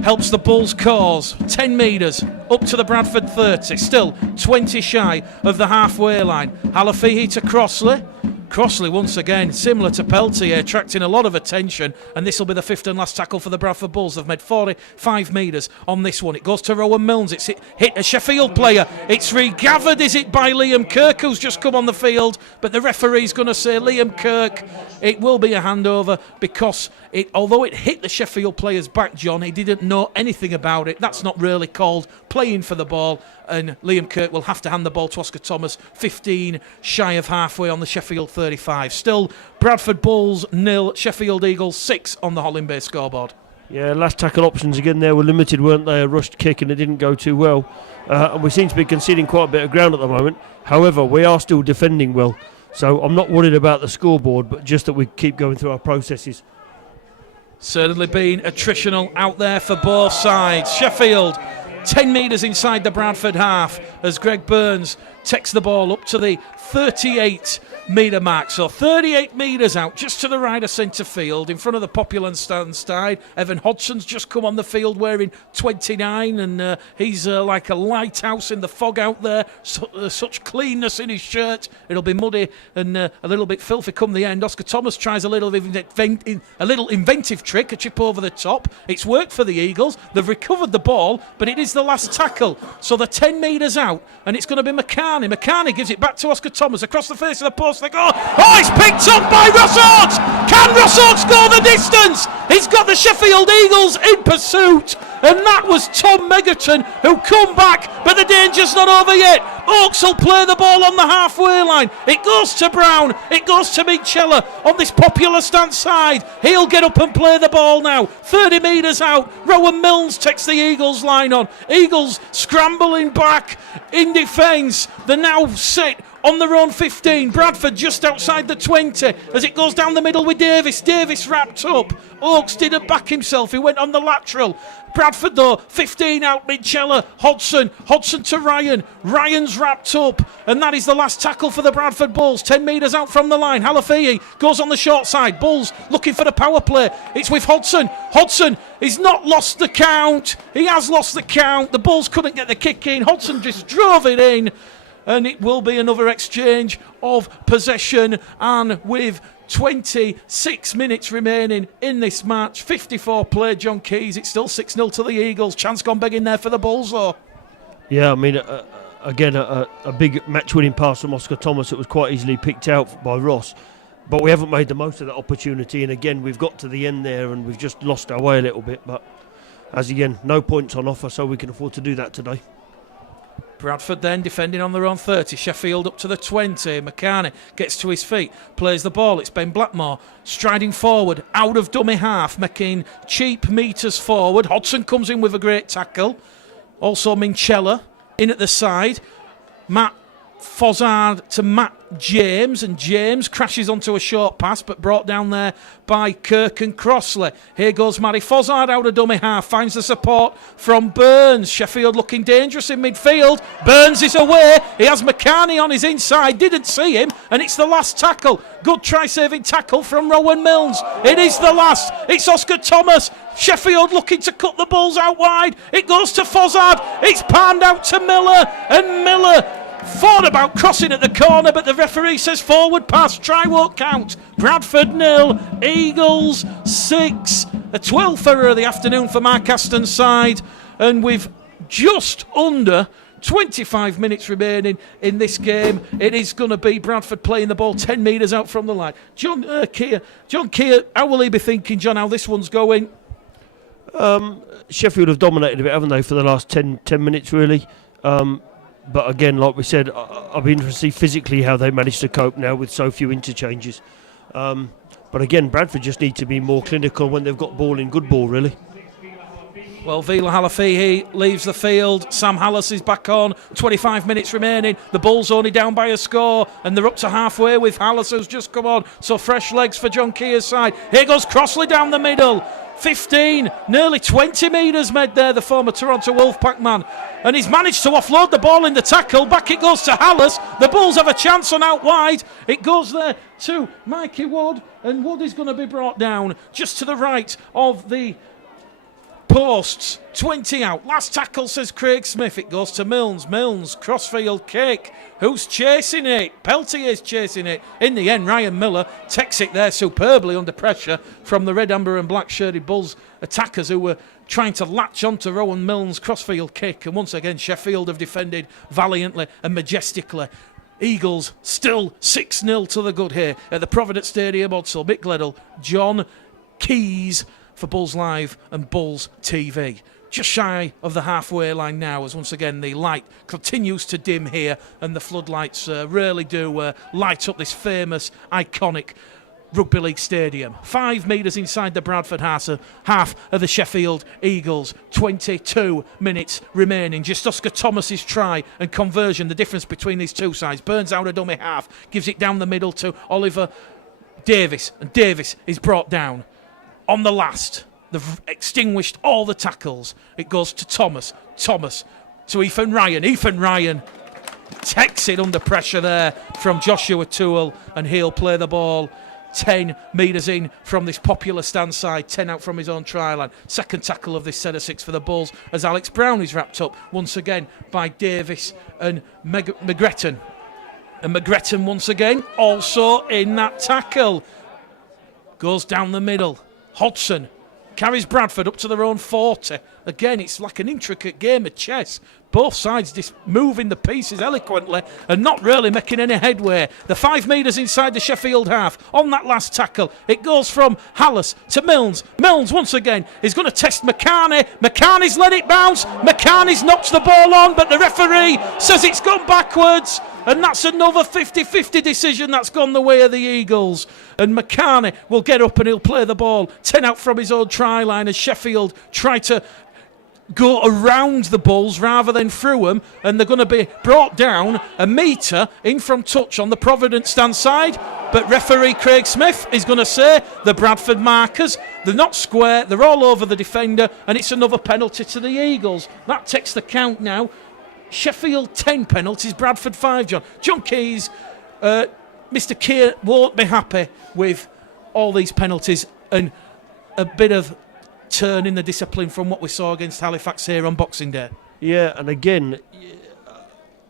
Helps the Bulls' cause. 10 metres up to the Bradford 30. Still 20 shy of the halfway line. Halafihi to Crossley. Crossley once again, similar to Peltier, attracting a lot of attention, and this will be the 5th and last tackle for the Bradford Bulls. They've made 45 metres on this one. It goes to Rowan Milnes. It's hit a Sheffield player. It's regathered, is it, by Liam Kirk, who's just come on the field, but the referee's going to say Liam Kirk. It will be a handover because although it hit the Sheffield player's back, John, he didn't know anything about it. That's not really called playing for the ball, and Liam Kirk will have to hand the ball to Oscar Thomas, 15 shy of halfway on the Sheffield 35. Still Bradford Bulls 0, Sheffield Eagles 6 on the Holland Bay scoreboard. Yeah, last tackle options again there were limited, weren't they? A rushed kick and it didn't go too well. And we seem to be conceding quite a bit of ground at the moment. However, we are still defending well. So I'm not worried about the scoreboard, but just that we keep going through our processes. Certainly been attritional out there for both sides. Sheffield 10 metres inside the Bradford half as Greg Burns takes the ball up to the 38 metre mark. So 38 metres out just to the right of centre field in front of the popular stand side. Evan Hodgson's just come on the field wearing 29, and he's like a lighthouse in the fog out there. Such cleanness in his shirt. It'll be muddy and a little bit filthy come the end. Oscar Thomas tries a little inventive trick, a chip over the top. It's worked for the Eagles. They've recovered the ball, but it is the last tackle. So they're 10 metres out, and it's going to be McCarney. McCarney gives it back to Oscar Thomas across the face of the post. They go. Oh, it's picked up by Ross Oakes. Can Ross Oakes go the distance? He's got the Sheffield Eagles in pursuit, and that was Tom Megaton who come back, but the danger's not over yet. Oakes will play the ball on the halfway line. It goes to Brown. It goes to Mitchella on this popular stand side. He'll get up and play the ball now. 30 metres out. Rowan Milnes takes the Eagles line on. Eagles scrambling back in defence. They're now set on their own 15. Bradford just outside the 20 as it goes down the middle with Davis. Davis wrapped up. Oakes didn't back himself. He went on the lateral. Bradford, though, 15 out mid-Chella. Hodson to Ryan. Ryan's wrapped up. And that is the last tackle for the Bradford Bulls. 10 metres out from the line. Halafihi goes on the short side. Bulls looking for the power play. It's with Hodson. Hodson has not lost the count. He has lost the count. The Bulls couldn't get the kick in. Hodson just drove it in. And it will be another exchange of possession. And with 26 minutes remaining in this match, 54 played, John Keys. It's still 6-0 to the Eagles. Chance gone big in there for the Bulls, though. Yeah, I mean, again, a big match-winning pass from Oscar Thomas that was quite easily picked out by Ross. But we haven't made the most of that opportunity. And again, we've got to the end there and we've just lost our way a little bit. But as again, no points on offer, so we can afford to do that today. Bradford then defending on their own 30. Sheffield up to the 20. McCarney gets to his feet, plays the ball. It's Ben Blackmore striding forward, out of dummy half, making cheap metres forward. Hodson comes in with a great tackle. Also Minchella in at the side. Matt Fozzard to Matt James, and James crashes onto a short pass but brought down there by Kirk and Crossley. Here goes Matty Fozzard out of dummy half, finds the support from Burns. Sheffield looking dangerous in midfield. Burns is away. He has McCarney on his inside, didn't see him, and it's the last tackle. Good try-saving tackle from Rowan Milnes. It is the last. It's Oscar Thomas. Sheffield looking to cut the Bulls out wide. It goes to Fozzard. It's panned out to Miller, and Miller thought about crossing at the corner, but the referee says forward pass, try won't count. Bradford 0, Eagles 6. A 12th error of the afternoon for Mark Aston's side, and with just under 25 minutes remaining in this game, it is going to be Bradford playing the ball 10 metres out from the line. John Keir, how will he be thinking, John, how this one's going? Sheffield have dominated a bit, haven't they, for the last 10 minutes, really. But again, like we said, I'll be interested to see physically how they manage to cope now with so few interchanges. But again, Bradford just need to be more clinical when they've got ball in good ball, really. Well, Vila Halafihi leaves the field. Sam Hallis is back on. 25 minutes remaining. The Bulls only down by a score, and they're up to halfway with Hallis, who's just come on. So fresh legs for John Keir's side. Here goes Crossley down the middle. 15, nearly 20 metres made there, the former Toronto Wolfpack man. And he's managed to offload the ball in the tackle. Back it goes to Hallis. The Bulls have a chance on out wide. It goes there to Mikey Wood, and Wood is going to be brought down just to the right of the posts. 20 out. Last tackle, says Craig Smith. It goes to Milnes. Milnes, crossfield kick. Who's chasing it? Peltier's chasing it. In the end, Ryan Miller takes it there superbly under pressure from the red, amber and black shirted Bulls attackers who were trying to latch onto Rowan Milnes' crossfield kick. And once again, Sheffield have defended valiantly and majestically. Eagles still 6-0 to the good here at the Providence Stadium. Odsel, Mick Gledell, John Keys for Bulls Live and Bulls TV. Just shy of the halfway line now, as once again the light continues to dim here, and the floodlights really do light up this famous, iconic Rugby League stadium. 5 metres inside the Bradford half of the Sheffield Eagles. 22 minutes remaining. Just Oscar Thomas's try and conversion, the difference between these two sides. Burns out a dummy half, gives it down the middle to Oliver Davis, and Davis is brought down. On the last, they've extinguished all the tackles. It goes to Thomas. Thomas to Ethan Ryan. Ethan Ryan takes it under pressure there from Joshua Toole, and he'll play the ball 10 metres in from this popular stand side, 10 out from his own try line. Second tackle of this set of 6 for the Bulls as Alex Brown is wrapped up once again by Davis and McGretton. And McGretton once again also in that tackle. Goes down the middle. Hodson carries Bradford up to their own 40. Again, it's like an intricate game of chess. Both sides just moving the pieces eloquently and not really making any headway. The 5 metres inside the Sheffield half on that last tackle. It goes from Hallis to Milnes. Milnes once again is going to test McCarney. McCarney's let it bounce. McCarney's knocked the ball on, but the referee says it's gone backwards. And that's another 50-50 decision that's gone the way of the Eagles. And McCarney will get up and he'll play the ball 10 out from his own try line as Sheffield try to go around the Bulls rather than through them, and they're going to be brought down a metre in from touch on the Providence stand side. But referee Craig Smith is going to say the Bradford markers, they're not square, they're all over the defender, and it's another penalty to the Eagles. That takes the count now. Sheffield 10 penalties, Bradford 5, John. John Keys, Mr. Keir won't be happy with all these penalties and a bit of turn in the discipline from what we saw against Halifax here on Boxing Day. Yeah, and again,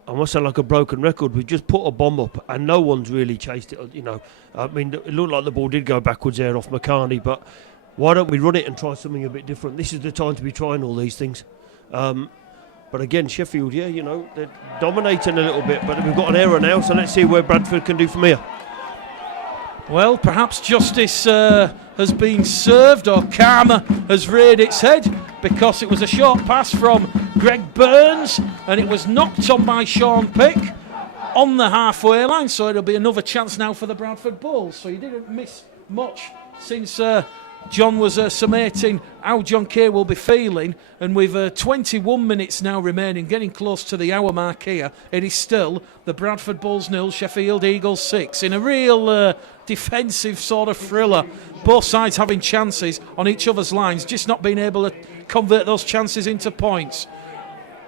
I must sound like a broken record. We just put a bomb up and no one's really chased it. I mean, it looked like the ball did go backwards there off McCarney, but why don't we run it and try something a bit different? This is the time to be trying all these things. But again, Sheffield, they're dominating a little bit, but we've got an error now, so let's see where Bradford can do from here. Well, perhaps justice has been served, or karma has reared its head, because it was a short pass from Greg Burns and it was knocked on by Sean Pick on the halfway line, so it'll be another chance now for the Bradford Bulls. So you didn't miss much since John was summating how John Kay will be feeling, and with 21 minutes now remaining, getting close to the hour mark here, it is still the Bradford Bulls 0, Sheffield Eagles 6, in a real defensive sort of thriller. Both sides having chances on each other's lines, just not being able to convert those chances into points.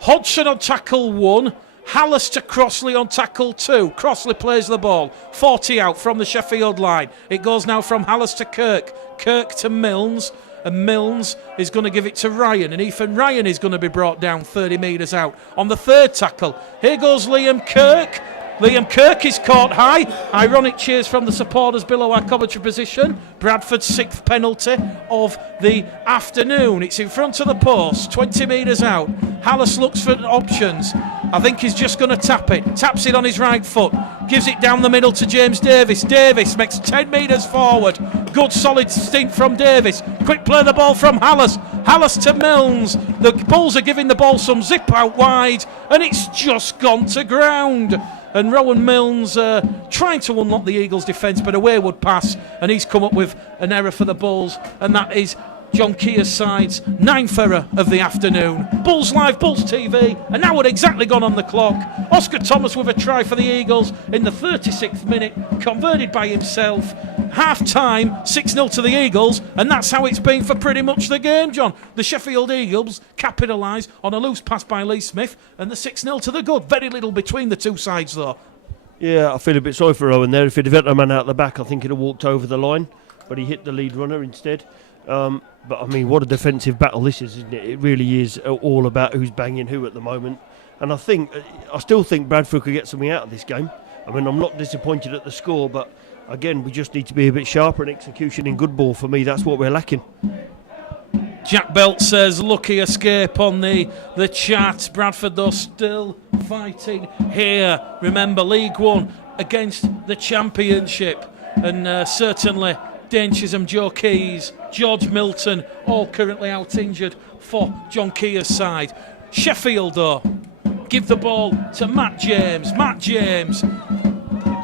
Hodgson on tackle 1, Hallis to Crossley on tackle 2. Crossley plays the ball, 40 out from the Sheffield line. It goes now from Hallis to Kirk to Milnes, and Milnes is going to give it to Ryan, and Ethan Ryan is going to be brought down 30 metres out on the third tackle. Here goes Liam Kirk. Liam Kirk is caught high. Ironic cheers from the supporters below our commentary position. Bradford's 6th penalty of the afternoon. It's in front of the post, 20 metres out. Hallis looks for options. I think he's just going to tap it. Taps it on his right foot. Gives it down the middle to James Davis. Davis makes 10 metres forward. Good solid stint from Davis. Quick play the ball from Hallis. Hallis to Milnes. The Bulls are giving the ball some zip out wide, and it's just gone to ground. And Rowan Milnes trying to unlock the Eagles' defence, but a wayward pass, and he's come up with an error for the Bulls, and that is John Keir's side's 9th error of the afternoon. Bulls Live, Bulls TV, and now we're exactly gone on the clock. Oscar Thomas with a try for the Eagles in the 36th minute, converted by himself. Half-time, 6-0 to the Eagles, and that's how it's been for pretty much the game, John. The Sheffield Eagles capitalise on a loose pass by Lee Smith, and the 6-0 to the good. Very little between the two sides, though. Yeah, I feel a bit sorry for Owen there. If he'd have had a man out the back, I think he'd have walked over the line, but he hit the lead runner instead. But I mean, what a defensive battle this is, isn't it? It really is all about who's banging who at the moment. And I still think Bradford could get something out of this game. I mean, I'm not disappointed at the score, but again, we just need to be a bit sharper in execution in good ball. For me, that's what we're lacking. Jack Belt says lucky escape on the chat. Bradford, though, still fighting here. Remember, League One against the Championship, and certainly Dane Chisholm, Joe Keys, George Milton, all currently out injured for John Keir's side. Sheffield, though, give the ball to Matt James. Matt James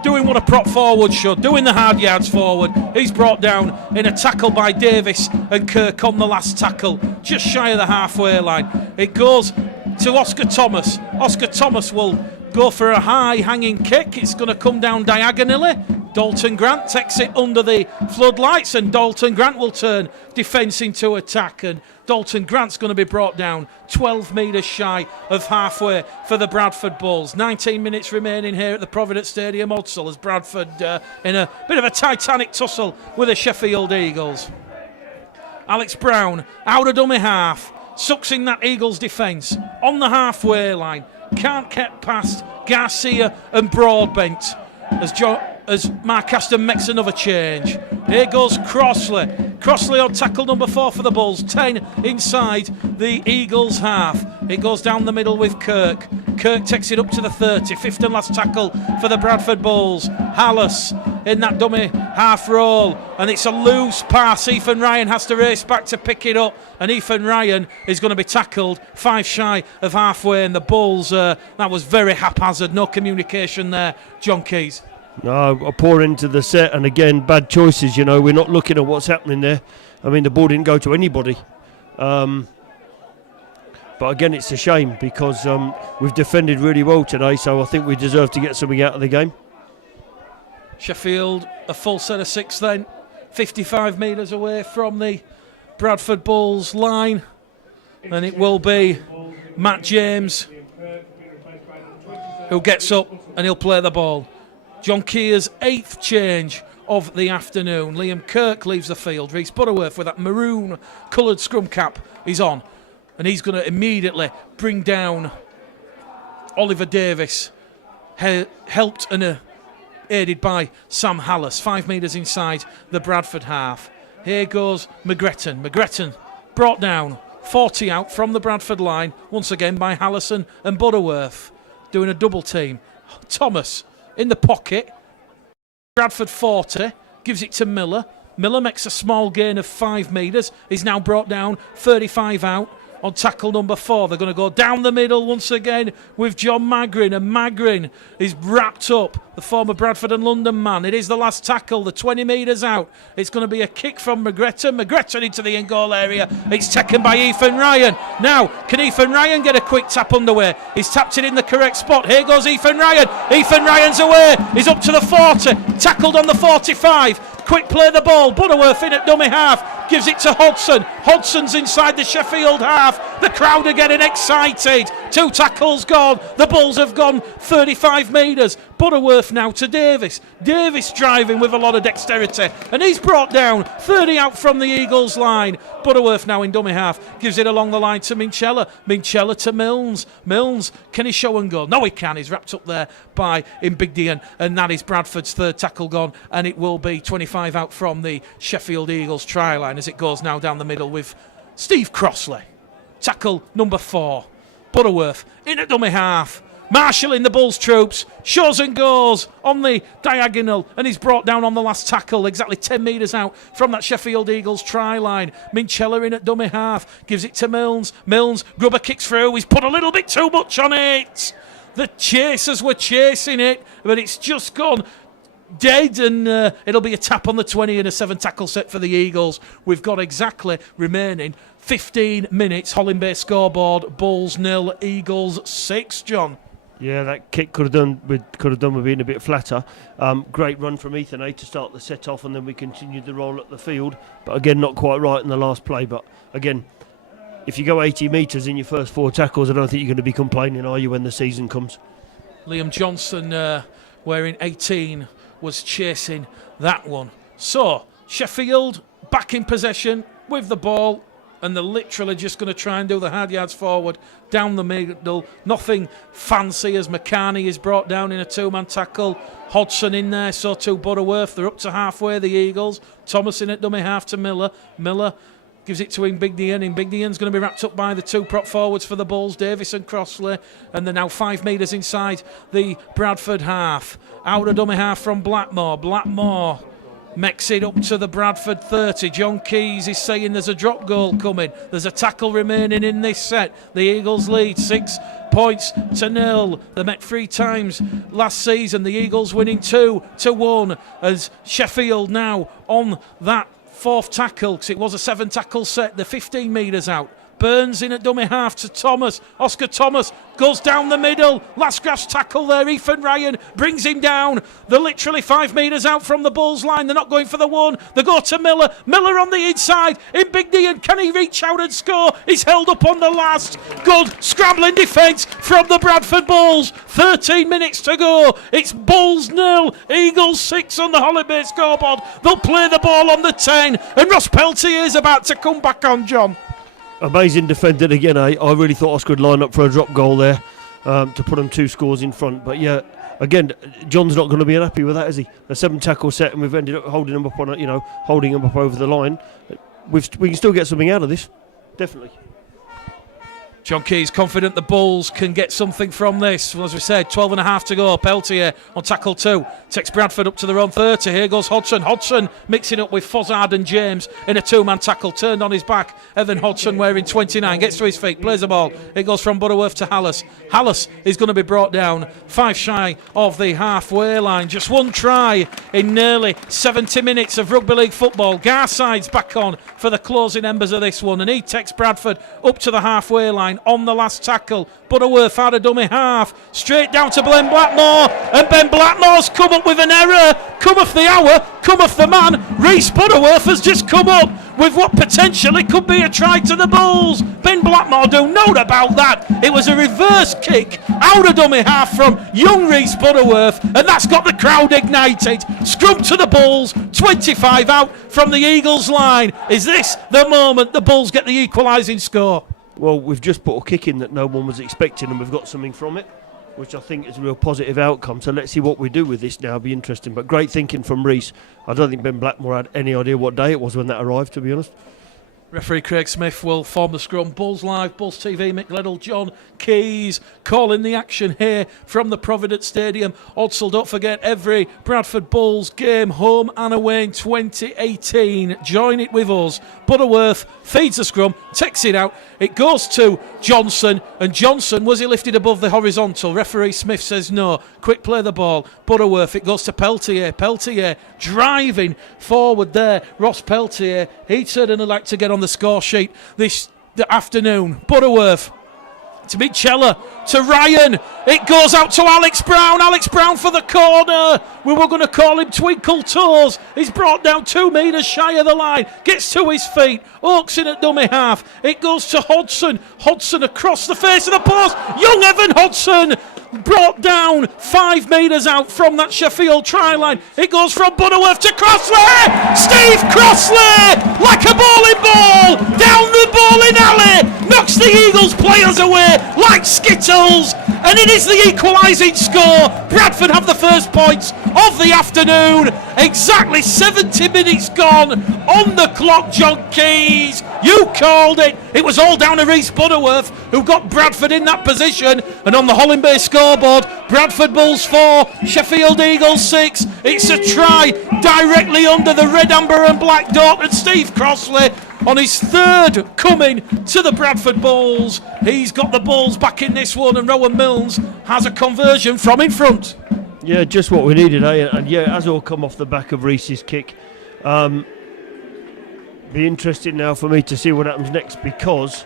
doing what a prop forward should, doing the hard yards forward. He's brought down in a tackle by Davis and Kirk on the last tackle, just shy of the halfway line. It goes to Oscar Thomas. Oscar Thomas will go for a high hanging kick. It's going to come down diagonally. Dalton Grant takes it under the floodlights, and Dalton Grant will turn defence into attack, and Dalton Grant's going to be brought down 12 metres shy of halfway for the Bradford Bulls. 19 minutes remaining here at the Providence Stadium, Odsal, as Bradford in a bit of a titanic tussle with the Sheffield Eagles. Alex Brown out of dummy half, sucks in that Eagles defence on the halfway line. Can't get past Garcia and Broadbent as Mark Aston makes another change. Here goes Crossley. Crossley on tackle number 4 for the Bulls. 10 inside the Eagles half. It goes down the middle with Kirk. Kirk takes it up to the 30. 5th and last tackle for the Bradford Bulls. Hallis in that dummy half roll, and it's a loose pass. Ethan Ryan has to race back to pick it up, and Ethan Ryan is going to be tackled 5 shy of halfway, and the Bulls, that was very haphazard. No communication there, John Keys. No, a poor into the set, and again, bad choices. We're not looking at what's happening there. I mean, the ball didn't go to anybody. But again, it's a shame because we've defended really well today, so I think we deserve to get something out of the game. Sheffield, a full set of 6 then, 55 metres away from the Bradford Bulls line, and it will be Matt James who gets up and he'll play the ball. John Keir's 8th change of the afternoon. Liam Kirk leaves the field. Rhys Butterworth with that maroon coloured scrum cap is on, and he's going to immediately bring down Oliver Davis, helped and aided by Sam Hallas, 5 metres inside the Bradford half. Here goes McGretton. McGretton brought down, 40 out from the Bradford line, once again by Hallison and Butterworth, doing a double team. Thomas in the pocket. Bradford 40, gives it to Miller. Miller makes a small gain of 5 metres. He's now brought down, 35 out on tackle number 4. They're going to go down the middle once again with John Magrin, and Magrin is wrapped up, the former Bradford and London man. It is the last tackle, the 20 metres out. It's going to be a kick from McGretton. McGretton into the in-goal area. It's taken by Ethan Ryan. Now, can Ethan Ryan get a quick tap underway? He's tapped it in the correct spot. Here goes Ethan Ryan. Ethan Ryan's away. He's up to the 40. Tackled on the 45. Quick play the ball. Butterworth in at dummy half. Gives it to Hodgson. Hodgson's inside the Sheffield half. The crowd are getting excited. 2 tackles gone. The Bulls have gone 35 metres. Butterworth now to Davis. Davis driving with a lot of dexterity, and he's brought down, 30 out from the Eagles line. Butterworth now in dummy half, gives it along the line to Minchella. Minchella to Milnes. Milnes, can he show and go? No, he can. He's wrapped up there by Imbigdian, and that is Bradford's 3rd tackle gone, and it will be 25 out from the Sheffield Eagles try line as it goes now down the middle with Steve Crossley. Tackle number 4. Butterworth in at dummy half. Marshall in the Bulls troops, shows and goes on the diagonal, and he's brought down on the last tackle, exactly 10 metres out from that Sheffield Eagles try line. Minchella in at dummy half, gives it to Milnes. Milnes, Grubber kicks through, he's put a little bit too much on it. The chasers were chasing it, but it's just gone dead, and it'll be a tap on the 20 and a 7 tackle set for the Eagles. We've got exactly remaining 15 minutes. Holland Bay scoreboard, Bulls 0, Eagles 6, John. Yeah, that kick could have done with being a bit flatter. Great run from Ethan A to start the set off, and then we continued the roll up the field. But again, not quite right in the last play. But again, if you go 80 metres in your first 4 tackles, I don't think you're going to be complaining, are you, when the season comes? Liam Johnson, wearing 18, was chasing that one. So, Sheffield back in possession with the ball, and they're literally just going to try and do the hard yards forward, down the middle. Nothing fancy as McCarney is brought down in a 2-man tackle. Hodgson in there, so too Butterworth. They're up to halfway, the Eagles. Thomas in at dummy half to Miller. Miller gives it to Imbigdian. Imbigdian's going to be wrapped up by the 2 prop forwards for the Bulls, Davis and Crossley. And they're now 5 metres inside the Bradford half. Out of dummy half from Blackmore. Blackmore makes it up to the Bradford 30. John Keys is saying there's a drop goal coming. There's a tackle remaining in this set. The Eagles lead 6 points to 0. They met 3 times last season. The Eagles winning 2-1 as Sheffield now on that 4th tackle, because it was a 7 tackle set. They're 15 metres out. Burns in at dummy half to Thomas. Oscar Thomas goes down the middle. Last grasp tackle there. Ethan Ryan brings him down. They're literally 5 metres out from the Bulls line. They're not going for the 1. They go to Miller. Miller on the inside. Imbigdian, can he reach out and score? He's held up on the last. Good scrambling defence from the Bradford Bulls. 13 minutes to go. It's Bulls 0, Eagles 6 on the Holland Bay scoreboard. They'll play the ball on the 10. And Ross Peltier is about to come back on, John. Amazing defended again. I really thought Oscar would line up for a drop goal there to put them 2 scores in front. But yeah, again, John's not going to be unhappy with that, is he? A 7 tackle set, and we've ended up holding him up on, holding him up over the line. We can still get something out of this, definitely. John Keys confident the Bulls can get something from this. Well, as we said, 12 and a half to go. Peltier on tackle 2 takes Bradford up to their own 30. Here goes Hodgson. Hodgson mixing up with Fozzard and James in a 2-man tackle. Turned on his back. Evan Hodgson wearing 29. Gets to his feet. Plays the ball. It goes from Butterworth to Hallas. Hallas is going to be brought down 5 shy of the halfway line. Just 1 try in nearly 70 minutes of rugby league football. Garside's back on for the closing embers of this one, and he takes Bradford up to the halfway line. line on the last tackle. Butterworth out of dummy half, straight down to Ben Blackmore, and Ben Blackmore's come up with an error. Cometh the hour, cometh the man. Reece Butterworth has just come up with what potentially could be a try to the Bulls. Ben Blackmore do note about that. It was a reverse kick out of dummy half from young Reece Butterworth, and that's got the crowd ignited. Scrum to the Bulls, 25 out from the Eagles line. Is this the moment the Bulls get the equalising score? Well, we've just put a kick in that no one was expecting, and we've got something from it, which I think is a real positive outcome. So let's see what we do with this now. It'll be interesting. But great thinking from Reece. I don't think Ben Blackmore had any idea what day it was when that arrived, to be honest. Referee Craig Smith will form the scrum. Bulls Live, Bulls TV, Mick Liddell, John Keys calling the action here from the Providence Stadium. Also, don't forget, every Bradford Bulls game, home and away in 2018. Join it with us. Butterworth feeds the scrum, takes it out. It goes to Johnson, and Johnson, was he lifted above the horizontal? Referee Smith says no. Quick play the ball. Butterworth, it goes to Peltier. Peltier driving forward there. Ross Peltier, he'd certainly like to get on the score sheet this afternoon. Butterworth to Mitchella, to Ryan. It goes out to Alex Brown. Alex Brown for the corner. We were going to call him Twinkle Toes. He's brought down 2 metres shy of the line. Gets to his feet. Oaks in at dummy half. It goes to Hodgson. Hodgson across the face of the post. Young Evan Hodgson brought down 5 metres out from that Sheffield try line. It goes from Butterworth to Crossley. Steve Crossley, like a bowling ball, down the bowling alley, knocks the Eagles players away like Skittles, and it is the equalising score. Bradford have the first points of the afternoon. Exactly 70 minutes gone on the clock, John Keys. You called it. It was all down to Reece Butterworth, who got Bradford in that position. And on the Holland Bay scoreboard, Bradford Bulls 4, Sheffield Eagles 6. It's a try directly under the red, amber and black dot, and Steve Crossley on his third coming to the Bradford Bulls. He's got the Bulls back in this one, and Rowan Milnes has a conversion from in front. Yeah, just what we needed, eh? And yeah, it has all come off the back of Reece's kick. Be interesting now for me to see what happens next, because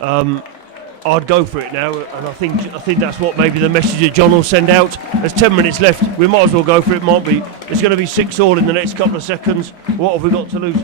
I'd go for it now, and I think that's what maybe the message that John will send out. There's 10 minutes left. We might as well go for it, might we? It's going to be 6-all in the next couple of seconds. What have we got to lose?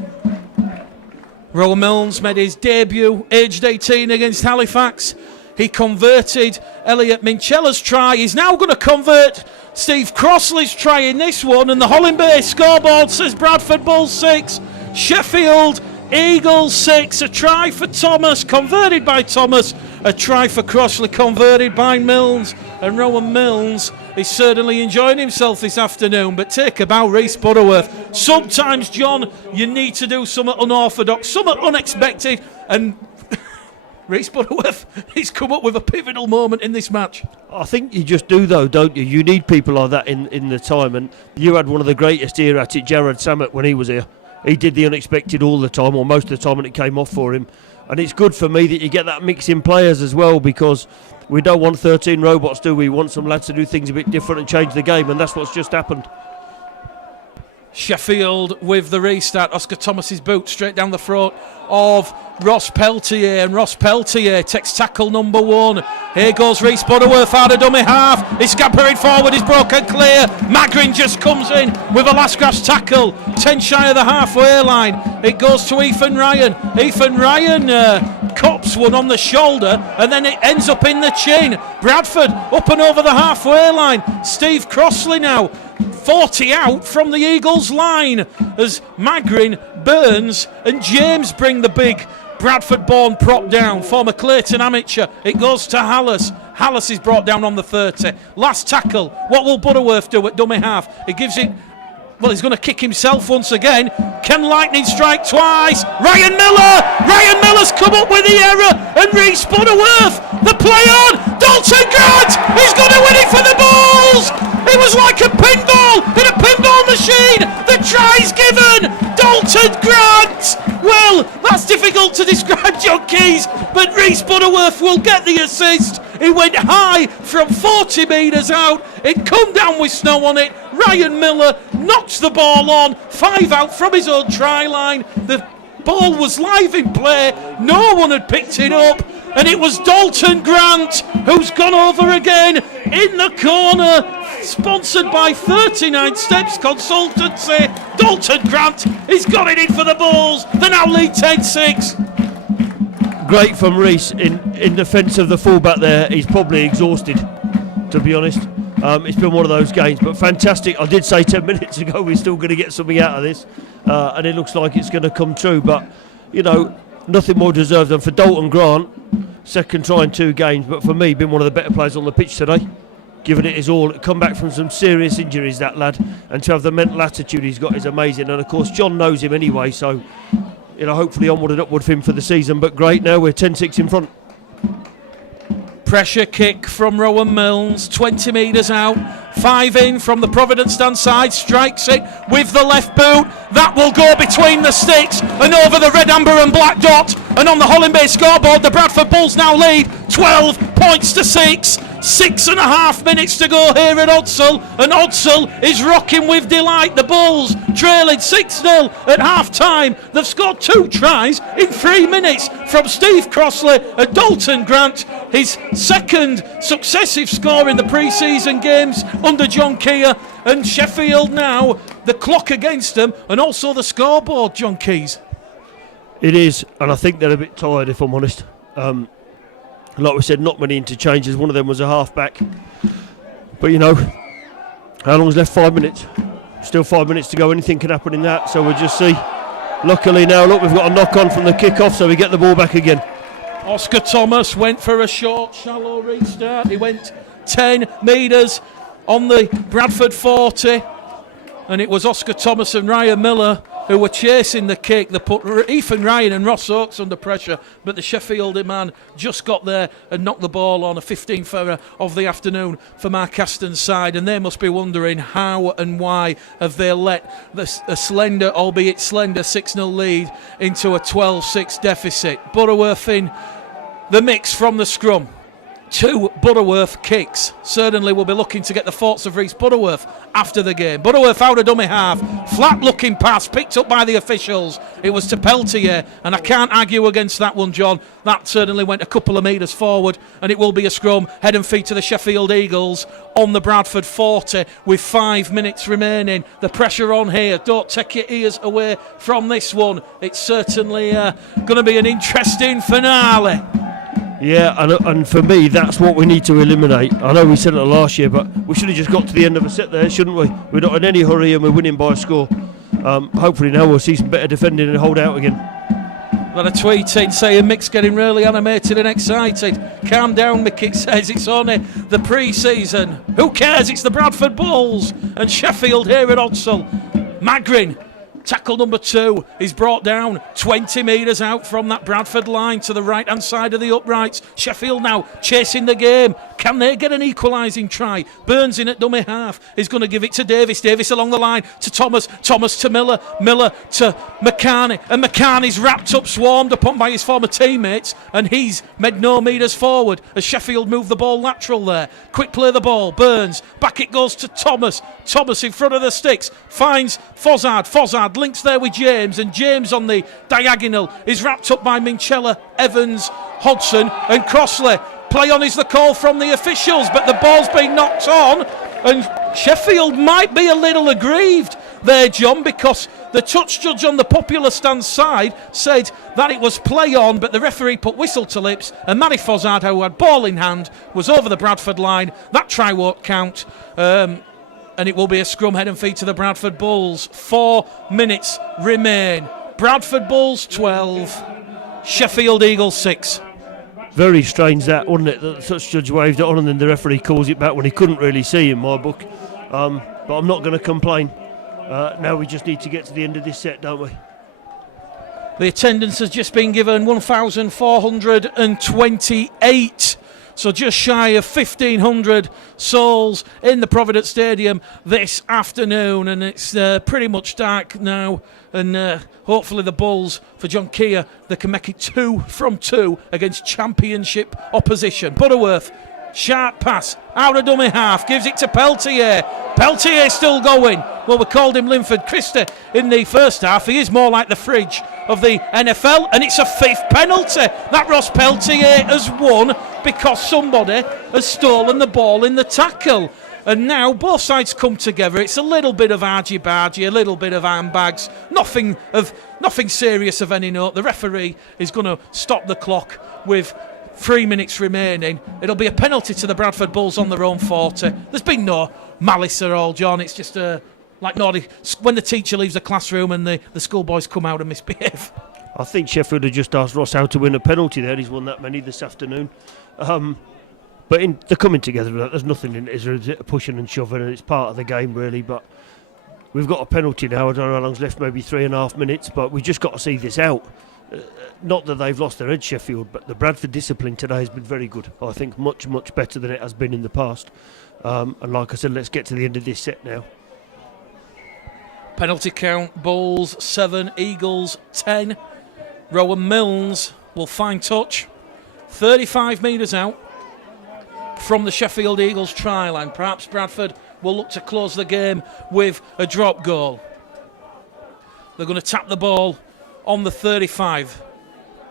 Rowan Milnes made his debut, aged 18, against Halifax. He converted Elliot Minchella's try. He's now going to convert Steve Crossley's try in this one, and the Holland Bay scoreboard says Bradford Bulls 6, Sheffield Eagles 6. A try for Thomas, converted by Thomas. A try for Crossley, converted by Milnes. And Rowan Milnes is certainly enjoying himself this afternoon. But take about Reece Butterworth. Sometimes, John, you need to do something unorthodox, something unexpected. And Reece Butterworth, he's come up with a pivotal moment in this match. I think you just do, though, don't you? You need people like that in the time. And you had one of the greatest here at it, Jared Samet, when he was here. He did the unexpected all the time, or most of the time, and it came off for him. And it's good for me that you get that mix in players as well, because we don't want 13 robots, do we? We want some lads to do things a bit different and change the game, and that's what's just happened. Sheffield with the restart. Oscar Thomas's boot straight down the throat of Ross Peltier, and Ross Peltier takes tackle number 1. Here goes Reece Butterworth out of dummy half. He's scampering forward, he's broken clear. Magrin just comes in with a last grasp tackle, 10 shy of the halfway line. It goes to Ethan Ryan. Ethan Ryan cops one on the shoulder, and then it ends up in the chin. Bradford up and over the halfway line. Steve Crossley now 40 out from the Eagles line as Magrin, Burns and James bring the big Bradford-born prop down. Former Clayton amateur. It goes to Hallis. Hallis is brought down on the 30. Last tackle. What will Butterworth do at dummy half? He gives it... Well, he's going to kick himself once again. Can lightning strike twice? Ryan Miller! Ryan Miller's come up with the error, and Reece Butterworth, the play on! Dalton Grant! He's going to win it for the Bulls! It was like a pinball in a pinball machine! The try's given! Dalton Grant! Well, that's difficult to describe, John Keys, but Reece Butterworth will get the assist. He went high from 40 metres out. It come down with snow on it. Ryan Miller knocks the ball on. 5 out from his own try line. The ball was live in play. No one had picked it up. and it was Dalton Grant who's gone over again in the corner. Sponsored by 39 Steps Consultancy. Dalton Grant, he's got it in for the Bulls. They now lead 10-6. Great from Reece in defence of the fullback there. He's probably exhausted, to be honest. It's been one of those games, but fantastic. I did say 10 minutes ago we're still going to get something out of this, and it looks like it's going to come true. But, you know, nothing more deserved than for Dalton Grant, second try in 2 games, but for me, been one of the better players on the pitch today. Giving it his all, come back from some serious injuries, that lad, and to have the mental attitude he's got is amazing. And of course, John knows him anyway, so, you know, hopefully onward and upward for him for the season. But great, now we're 10-6 in front. Pressure kick from Rowan Milnes, 20 metres out, 5 in from the Providence stand side, strikes it with the left boot. That will go between the sticks and over the red, amber and black dot. And on the Holland Bay scoreboard, the Bradford Bulls now lead 12 points to 6. 6.5 minutes to go here at Odsal, and Odsal is rocking with delight. The Bulls trailing 6-0 at half time. They've scored 2 tries in 3 minutes from Steve Crossley and Dalton Grant, his second successive score in the pre-season games under John Keir. And Sheffield now, the clock against them, and also the scoreboard, John Keys. It is, and I think they're a bit tired, if I'm honest. Like we said, not many interchanges. One of them was a half-back. But, you know, how long's left? 5 minutes. Still 5 minutes to go. Anything can happen in that, so we'll just see. Luckily now, look, we've got a knock-on from the kick-off, so we get the ball back again. Oscar Thomas went for a short, shallow restart. He went 10 metres on the Bradford 40. And it was Oscar Thomas and Ryan Miller who were chasing the kick. They put Ethan Ryan and Ross Oakes under pressure, but the Sheffield man just got there and knocked the ball on. A 15th error of the afternoon for Mark Aston's side, and they must be wondering how and why have they let a slender, albeit slender, 6-0 lead into a 12-6 deficit. Butterworth in the mix from the scrum. 2 Butterworth kicks. Certainly will be looking to get the thoughts of Reece Butterworth after the game. Butterworth out of dummy half. Flat looking pass picked up by the officials. It was to Peltier, and I can't argue against that one, John. That certainly went a couple of metres forward, and it will be a scrum, head and feet to the Sheffield Eagles on the Bradford 40 with 5 minutes remaining. The pressure on here. Don't take your ears away from this one. It's certainly going to be an interesting finale. Yeah, and for me, that's what we need to eliminate. I know we said it last year, but we should have just got to the end of a set there, shouldn't we? We're not in any hurry and we're winning by a score. Hopefully now we'll see some better defending and hold out again. Got a tweet in saying Mick's getting really animated and excited. Calm down, Mick, it says. It's only the pre-season. Who cares? It's the Bradford Bulls and Sheffield here at Odsal. Magrin. Tackle number 2 is brought down 20 metres out from that Bradford line to the right-hand side of the uprights. Sheffield now chasing the game. Can they get an equalising try? Burns in at dummy half. He's going to give it to Davis. Davis along the line to Thomas. Thomas to Miller. Miller to McCarney. And McCarney's wrapped up, swarmed upon by his former teammates. And he's made no metres forward as Sheffield move the ball lateral there. Quick play the ball. Burns. Back it goes to Thomas. Thomas in front of the sticks. Finds Fozzard. Fozzard links there with James, and James on the diagonal is wrapped up by Minchella, Evans, Hodgson and Crossley. Play on is the call from the officials, but the ball's been knocked on, and Sheffield might be a little aggrieved there, John, because the touch judge on the popular stand side said that it was play on, but the referee put whistle to lips, and Matty Fozzard, who had ball in hand, was over the Bradford line. That try won't count. And it will be a scrum, head and feet to the Bradford Bulls. 4 minutes remain. Bradford Bulls 12, Sheffield Eagles 6. Very strange that, wasn't it, that the touch judge waved it on and then the referee calls it back when he couldn't really see in my book. But I'm not going to complain. Now we just need to get to the end of this set, don't we? The attendance has just been given 1,428. So just shy of 1,500 souls in the Providence Stadium this afternoon, and it's pretty much dark now, and hopefully the Bulls, for John Keir, they can make it 2 from 2 against championship opposition. Butterworth, sharp pass, out of dummy half, gives it to Peltier. Peltier still going. Well, we called him Linford Christie in the first half. He is more like the fridge of the NFL, and it's a 5th penalty. That Ross Peltier has won because somebody has stolen the ball in the tackle. And now both sides come together. It's a little bit of argy-bargy, a little bit of handbags, nothing serious of any note. The referee is going to stop the clock with 3 minutes remaining. It'll be a penalty to the Bradford Bulls on their own 40. There's been no malice at all, John. It's just like naughty when the teacher leaves the classroom and the schoolboys come out and misbehave. I think Sheffield had just asked Ross how to win a penalty there. He's won that many this afternoon. But they're coming together. There's nothing in it. There's a pushing and shoving, and it's part of the game, really. But we've got a penalty now. I don't know how long's left, maybe 3.5 minutes. But we've just got to see this out. Not that they've lost their edge, Sheffield, but the Bradford discipline today has been very good. I think much, much better than it has been in the past. And like I said, let's get to the end of this set now. Penalty count, Bulls 7, Eagles 10. Rowan Milnes will find touch. 35 metres out from the Sheffield Eagles try line. Perhaps Bradford will look to close the game with a drop goal. They're going to tap the ball on the 35.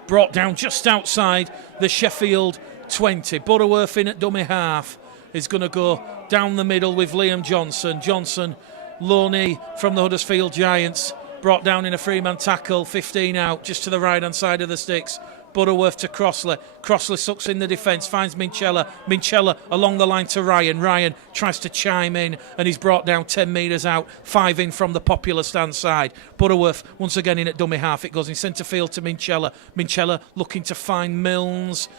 Brought down just outside the Sheffield 20. Butterworth in at dummy half is going to go down the middle with Liam Johnson. Johnson, low knee from the Huddersfield Giants. Brought down in a 3-man tackle, 15 out, just to the right-hand side of the sticks. Butterworth to Crossley. Crossley sucks in the defence, finds Minchella. Minchella along the line to Ryan. Ryan tries to chime in, and he's brought down 10 metres out, 5 in from the popular stand side. Butterworth once again in at dummy half. It goes in centre field to Minchella. Minchella looking to find Milnes.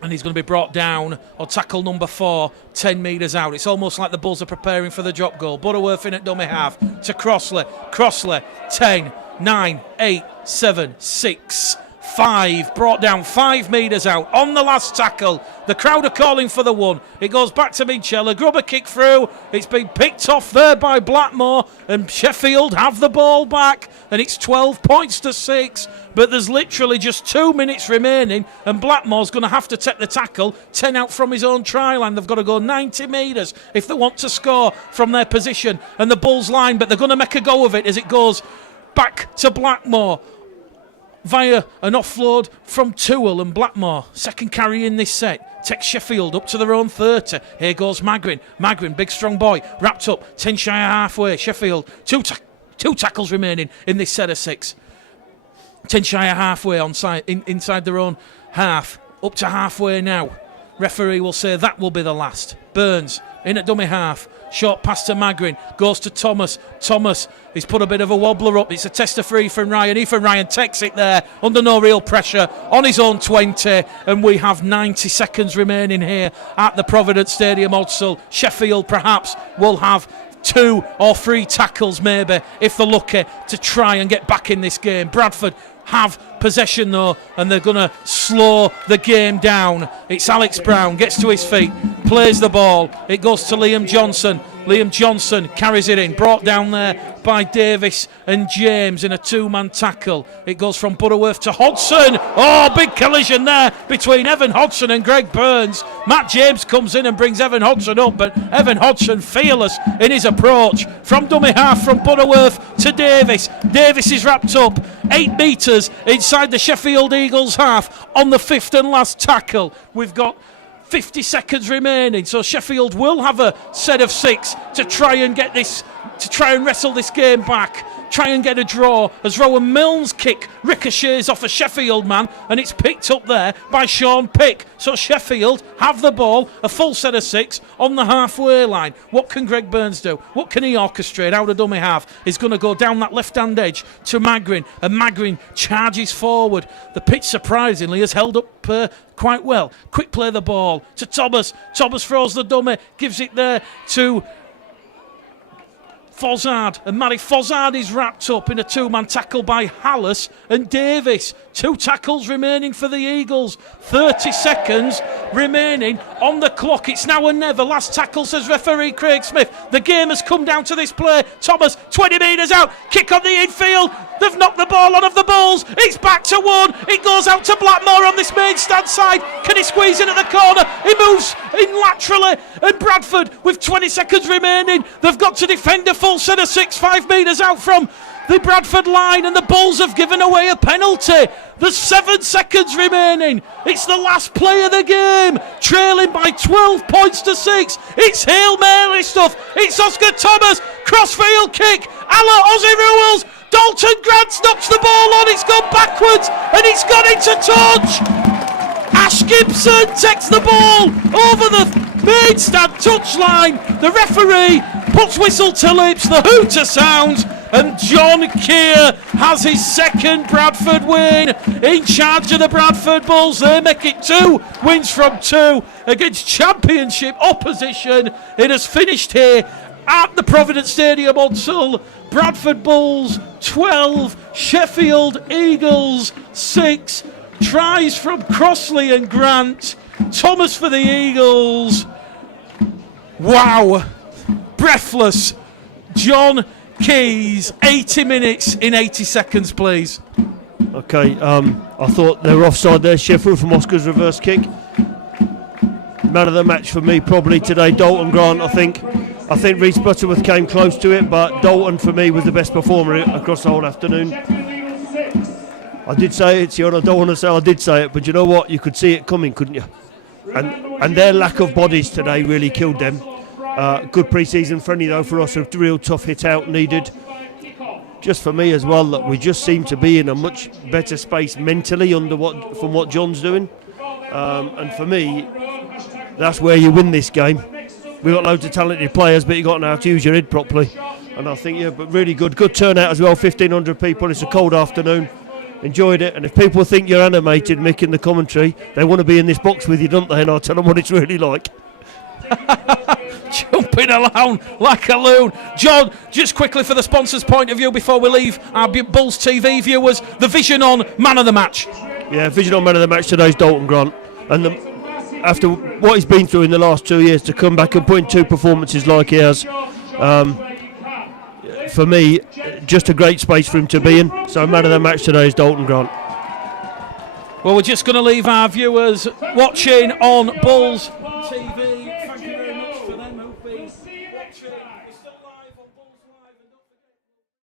And he's going to be brought down on tackle number 4, 10 metres out. It's almost like the Bulls are preparing for the drop goal. Butterworth in at dummy half to Crossley. Crossley, 10, 9, 8, 7, 6, 5. Brought down 5 metres out on the last tackle. The crowd are calling for the one. It goes back to Minchella. Grubber kick through. It's been picked off there by Blackmore. And Sheffield have the ball back. And it's 12 points to 6. But there's literally just 2 minutes remaining. And Blackmore's going to have to take the tackle. 10 out from his own try line. They've got to go 90 metres if they want to score from their position. And the Bulls line. But they're going to make a go of it as it goes back to Blackmore via an offload from Toole, and Blackmore, second carry in this set, takes Sheffield up to their own 30. Here goes Magrin. Magrin, big strong boy, wrapped up, 10 shy of halfway. Sheffield, two tackles remaining in this set of 6. 10 shy of halfway inside their own half, up to halfway now. Referee will say that will be the last. Burns in at dummy half. Short pass to Magrin. Goes to Thomas. Thomas, he's put a bit of a wobbler up. It's a tester for Ethan Ryan. Ethan Ryan takes it there under no real pressure on his own 20. And we have 90 seconds remaining here at the Providence Stadium, Odsal. Sheffield perhaps will have 2 or 3 tackles maybe if they're lucky to try and get back in this game. Bradford have possession though, and they're going to slow the game down. It's Alex Brown, gets to his feet, plays the ball. It goes to Liam Johnson. Liam Johnson carries it in, brought down there by Davis and James in a 2-man tackle. It goes from Butterworth to Hodgson. Oh, big collision there between Evan Hodgson and Greg Burns. Matt James comes in and brings Evan Hodgson up, but Evan Hodgson fearless in his approach. From dummy half, from Butterworth to Davis. Davis is wrapped up 8 metres inside the Sheffield Eagles half on the 5th and last tackle. We've got 50 seconds remaining, so Sheffield will have a set of 6 to try and get this, to try and wrestle this game back, try and get a draw, as Rowan Milnes' kick ricochets off a Sheffield man, and it's picked up there by Sean Pick. So Sheffield have the ball, a full set of 6 on the halfway line. What can Greg Burns do? What can he orchestrate out of dummy half? He's going to go down that left-hand edge to Magrin, and Magrin charges forward. The pitch, surprisingly, has held up quite well. Quick play the ball to Thomas. Thomas throws the dummy, gives it there to Fozzard, and Matty Fozzard is wrapped up in a 2-man tackle by Hallis and Davis. 2 tackles remaining for the Eagles. 30 seconds remaining on the clock. It's now or never. Last tackle, says referee Craig Smith. The game has come down to this play. Thomas, 20 metres out. Kick on the infield. They've knocked the ball on of the Bulls. It's back to 1. It goes out to Blackmore on this main stand side. Can he squeeze in at the corner? He moves in laterally. And Bradford, with 20 seconds remaining, they've got to defend a full set of 6, 5 metres out from the Bradford line, and the Bulls have given away a penalty. There's 7 seconds remaining. It's the last play of the game, trailing by 12 points to 6. It's Hail Mary stuff. It's Oscar Thomas, crossfield kick, a la Aussie rules. Dalton Grant knocks the ball on. It's gone backwards and it's gone into touch. Ash Gibson takes the ball over the main stand touchline. The referee puts whistle to lips, the hooter sounds, and John Keir has his second Bradford win in charge of the Bradford Bulls. They make it 2 wins from 2 against championship opposition. It has finished here at the Providence Stadium on Hull. Bradford Bulls 12, Sheffield Eagles 6. Tries from Crossley and Grant. Thomas for the Eagles. Wow. Breathless. John Keys, 80 minutes in 80 seconds, please. Okay, I thought they were offside there, Sheffield, from Oscar's reverse kick. Man of the match for me probably today, Dalton Grant. I think Reece Butterworth came close to it, but Dalton for me was the best performer across the whole afternoon. I did say it, Sion, I don't want to say I did say it, but you know what? You could see it coming, couldn't you? And their lack of bodies today really killed them. Good pre-season friendly though for us, a real tough hit out needed. Just for me as well, that we just seem to be in a much better space mentally from what John's doing. And for me, that's where you win this game. We've got loads of talented players, but you've got to know how to use your head properly. And I think, yeah, but really good turnout as well, 1,500 people. It's a cold afternoon. Enjoyed it, and if people think you're animated making the commentary, they want to be in this box with you, don't they? And I'll tell them what it's really like. Jumping around like a loon. John, just quickly for the sponsor's point of view before we leave our Bulls TV viewers, the vision on man of the match. Yeah, vision on man of the match today is Dalton Grant, and after what he's been through in the last 2 years, to come back and put in 2 performances like he has, for me, just a great space for him to be in. So man of the match today is Dalton Grant. Well, we're just going to leave our viewers watching on Bulls TV. Thank you very much for them who've been watching. We're still live on